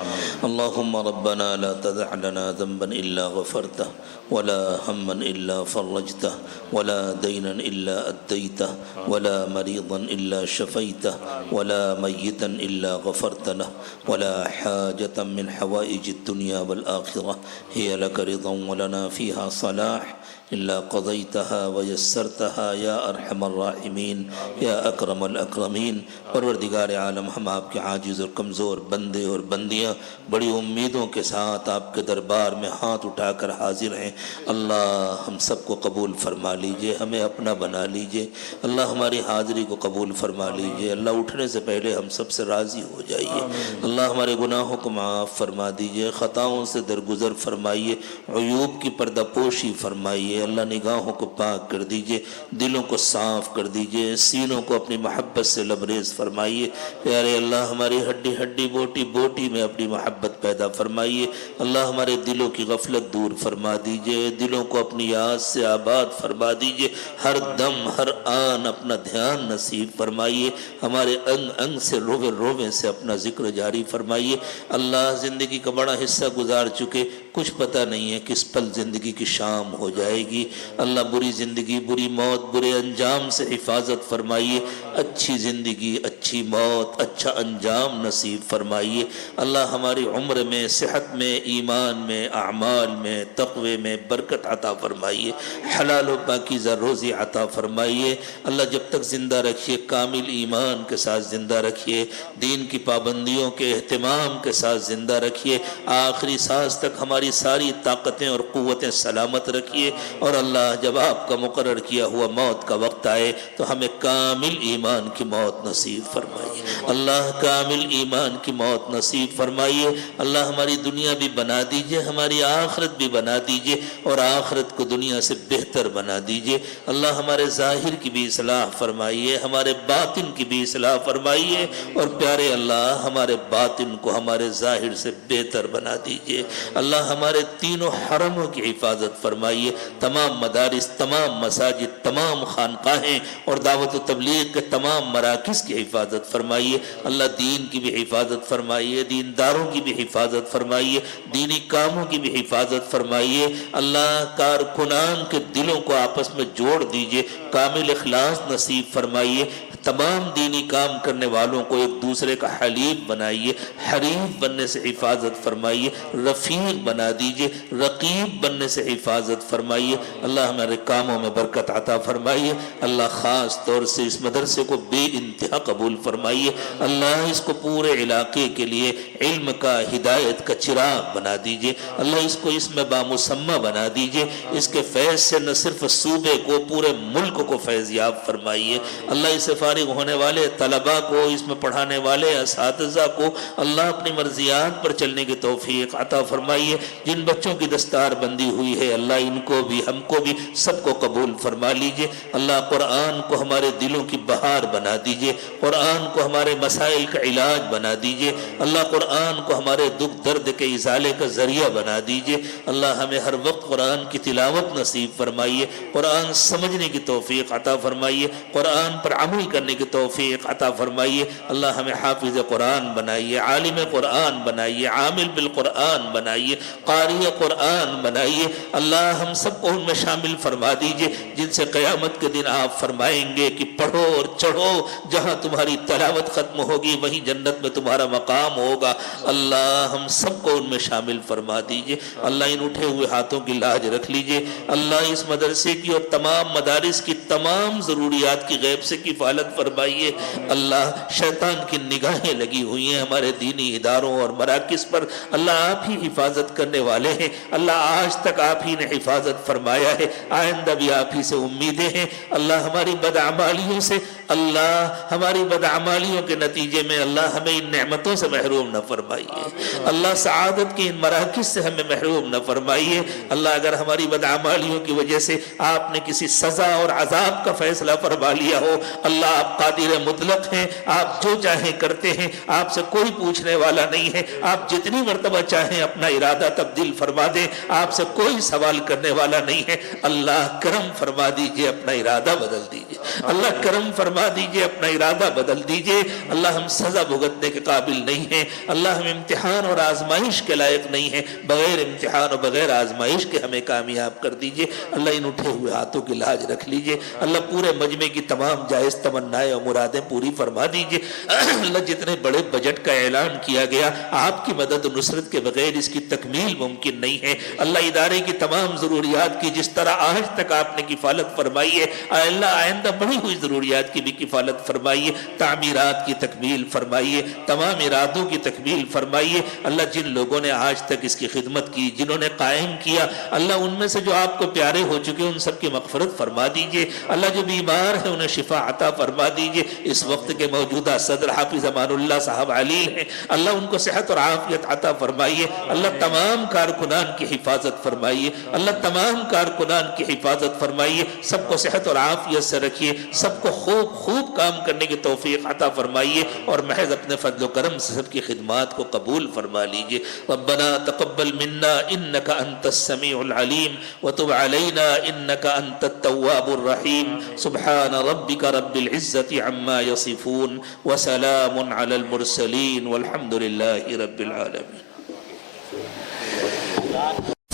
اللهم ربنا لا تدع لنا ذنبا إلا غفرته ولا هما إلا فرجته ولا دينا إلا أديته ولا مريضا إلا شفيته ولا ميتا إلا غفرت له ولا حاجة من حوائج الدنيا والآخرة هي لك رضا ولنا فيها صلاح إلا قضيتها ويسرتها يا أرحم الراحمين يا أكرم الأكرمين۔ پروردگار عالم، ہم آپ کے عاجز اور کمزور بندے اور بندیاں بڑی امیدوں کے ساتھ آپ کے دربار میں ہاتھ اٹھا کر حاضر ہیں۔ اللہ ہم سب کو قبول فرما لیجئے، ہمیں اپنا بنا لیجئے۔ اللہ ہماری حاضری کو قبول فرما لیجئے۔ اللہ اٹھنے سے پہلے ہم سب سے راضی ہو جائیے۔ اللہ ہمارے گناہوں کو معاف فرما دیجئے، خطاؤں سے درگزر فرمائیے، عیوب کی پردہ پوشی فرمائیے۔ فرمائیے، اللہ نگاہوں کو پاک کر دیجئے، دلوں کو صاف کر دیجئے، سینوں کو اپنی محبت سے لبریز فرمائیے۔ پیارے اللہ ہماری ہڈی ہڈی بوٹی بوٹی میں اپنی محبت پیدا فرمائیے۔ اللہ ہمارے دلوں کی غفلت دور فرما دیجئے، دلوں کو اپنی یاد سے آباد فرما دیجئے، ہر دم ہر آن اپنا دھیان نصیب فرمائیے، ہمارے انگ انگ سے روے روے سے اپنا ذکر جاری فرمائیے۔ اللہ زندگی کا بڑا حصہ گزار چکے، کچھ پتہ نہیں ہے کس پل زندگی کی شام ہو جائے گی۔ اللہ بری زندگی، بری موت، برے انجام سے حفاظت فرمائیے، اچھی زندگی، اچھی موت، اچھا انجام نصیب فرمائیے۔ اللہ ہماری عمر میں، صحت میں، ایمان میں، اعمال میں، تقوی میں برکت عطا فرمائیے، حلال و پاکیزہ روزی عطا فرمائیے۔ اللہ جب تک زندہ رکھیے کامل ایمان کے ساتھ زندہ رکھیے، دین کی پابندیوں کے اہتمام کے ساتھ زندہ رکھیے، آخری سانس تک ہماری ساری طاقتیں اور قوتیں سلامت رکھیے، اور اللہ جب آپ کا مقرر کیا ہوا موت کا وقت آئے تو ہمیں کامل ایمان کی موت نصیب فرمائیے، اللہ کامل ایمان کی موت نصیب فرمائیے۔ اللہ ہماری دنیا بھی بنا دیجئے، ہماری آخرت بھی بنا دیجئے، اور آخرت کو دنیا سے بہتر بنا دیجئے۔ اللہ ہمارے ظاہر کی بھی اصلاح فرمائیے، ہمارے باطن کی بھی اصلاح فرمائیے، اور پیارے اللہ ہمارے باطن کو ہمارے ظاہر سے بہتر بنا دیجئے۔ اللہ ہمارے تینوں حرموں کی حفاظت فرمائیے، تمام مدارس، تمام مساجد، تمام خانقاہیں اور دعوت و تبلیغ کے تمام مراکز کی حفاظت فرمائیے۔ اللہ دین کی بھی حفاظت فرمائیے، دینداروں کی بھی حفاظت فرمائیے، دینی کاموں کی بھی حفاظت فرمائیے۔ اللہ کارکنان کے دلوں کو آپس میں جوڑ دیجئے، کامل اخلاص نصیب فرمائیے، تمام دینی کام کرنے والوں کو ایک دوسرے کا حلیف بنائیے، حریف بننے سے حفاظت فرمائیے، رفیق بنا دیجئے، رقیب بننے سے حفاظت فرمائیے۔ اللہ ہمارے کاموں میں برکت عطا فرمائیے۔ اللہ خاص طور سے اس مدرسے کو بے انتہا قبول فرمائیے۔ اللہ اس کو پورے علاقے کے لیے علم کا، ہدایت کا چراغ بنا دیجئے۔ اللہ اس کو اس میں بامسمہ بنا دیجئے، اس کے فیض سے نہ صرف صوبے کو، پورے ملک کو فیض یاب فرمائیے۔ اللہ اسے فارغ ہونے والے طلباء کو، اس میں پڑھانے والے اساتذہ کو اللہ اپنی مرضیات پر چلنے کی توفیق عطا فرمائیے۔ جن بچوں کی دستار بندی ہوئی ہے اللہ ان کو بھی، ہم کو بھی، سب کو قبول فرما لیجئے۔ اللہ قرآن کو ہمارے دلوں کی بہار بنا دیجئے، قرآن کو ہمارے مسائل کا علاج بنا دیجئے۔ اللہ قرآن کو ہمارے دکھ درد کے ازالے کا ذریعہ بنا دیجئے۔ اللہ ہمیں ہر وقت قرآن کی تلاوت نصیب فرمائیے، قرآن سمجھنے کی توفیق عطا فرمائیے، قرآن پر عمل کرنے کی توفیق عطا فرمائیے۔ اللہ ہمیں حافظ قرآن بنائیے، عالم قرآن بنائیے، عامل بالقرآن بنائیے، قاری قرآن بنائیے۔ اللہ ہم سب کو ان میں شامل فرما دیجئے جن سے قیامت کے دن آپ فرمائیں گے کہ پڑھو اور چڑھو، جہاں تمہاری تلاوت ختم ہوگی وہیں جنت میں تمہارا مقام ہوگا۔ اللہ ہم سب کو ان میں شامل فرما دیجئے۔ اللہ ان اٹھے ہوئے ہاتھوں کی لاج رکھ لیجئے۔ اللہ اس مدرسے کی اور تمام مدارس کی تمام ضروریات کی غیب سے کفالت فرمائیے۔ اللہ شیطان کی نگاہیں لگی ہوئی ہیں ہمارے دینی اداروں اور مراکز پر، اللہ آپ ہی حفاظت کرنے والے ہیں۔ اللہ آج تک آپ ہی نے حفاظت فرمایا ہے، آئندہ بھی آپ ہی سے امیدیں ہیں۔ اللہ ہماری بدعمالیوں سے، اللہ ہماری بدعمالیوں کے نتیجے میں اللہ ہمیں ان نعمتوں سے محروم نہ فرمائیے۔ اللہ سعادت کے ان مراکز سے ہمیں محروم نہ فرمائیے۔ اللہ اگر ہماری بدعمالیوں کی وجہ سے آپ نے کسی سزا اور عذاب کا فیصلہ فرما لیا ہو، اللہ آپ قادر مطلق ہیں، آپ جو چاہیں کرتے ہیں، آپ سے کوئی پوچھنے والا نہیں ہے، آپ جتنی مرتبہ چاہیں اپنا ارادہ تبدیل فرما دیں، آپ سے کوئی سوال کرنے والا نہیں ہے۔ اللہ کرم فرما دیجئے، اپنا ارادہ بدل دیجئے۔ اللہ کرم فرما دیجئے، اپنا ارادہ بدل دیجئے۔ اللہ ہم سزا بھگتنے کے قابل نہیں ہیں، اللہ ہم امتحان اور آزمائش کے لائق نہیں ہیں، بغیر امتحان اور بغیر آزمائش کے ہمیں کامیاب کر دیجئے۔ اللہ ان اٹھے ہوئے ہاتھوں کی لاج رکھ لیجئے۔ اللہ پورے مجمع کی تمام جائز تمنائیں اور مرادیں پوری فرما دیجئے۔ اللہ جتنے بڑے بجٹ کا اعلان کیا گیا، آپ کی مدد و نصرت کے بغیر اس کی تکمیل ممکن نہیں ہے۔ اللہ ادارے کی تمام ضروریات کی جس طرح آج تک آپ نے کفالت فرمائی ہے، اللہ آئندہ بڑھی ہوئی ضروریات کی بھی کفالت فرمائیے، تعمیرات کی تکمیل فرمائیے، تمام ارادوں کی تکمیل فرمائیے۔ اللہ جن لوگوں نے آج تک اس کی خدمت کی، جنہوں نے قائم کیا، اللہ ان میں سے جو آپ کو پیارے ہو چکے ان سب کی مغفرت فرما دیجئے۔ اللہ جو بیمار ہے انہیں شفا عطا فرما دیجئے. اس وقت کے موجودہ صدر حافظ امان اللہ صاحب علیل ہیں, اللہ ان کو صحت اور عافیت عطا فرمائیے. اللہ تمام کارکنان کی حفاظت فرمائیے, اللہ تمام کارکنان کی حفاظت فرمائیے. سب کو صحت اور عافیت سے رکھیے, سب کو خوب کام کرنے کی توفیق عطا فرمائیے, اور محض اپنے فضل و کرم سے سب کی خدمات کو قبول فرما لیجئے. ربنا تقبل منا انك انت السميع العليم وتب علينا انك انت التواب الرحيم. سبحان ربك رب العزة عما يصفون وسلام على المرسلين والحمد لله رب العالمين.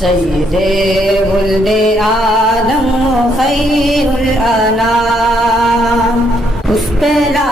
سید ولد آدم خیر الانام اس پہ لا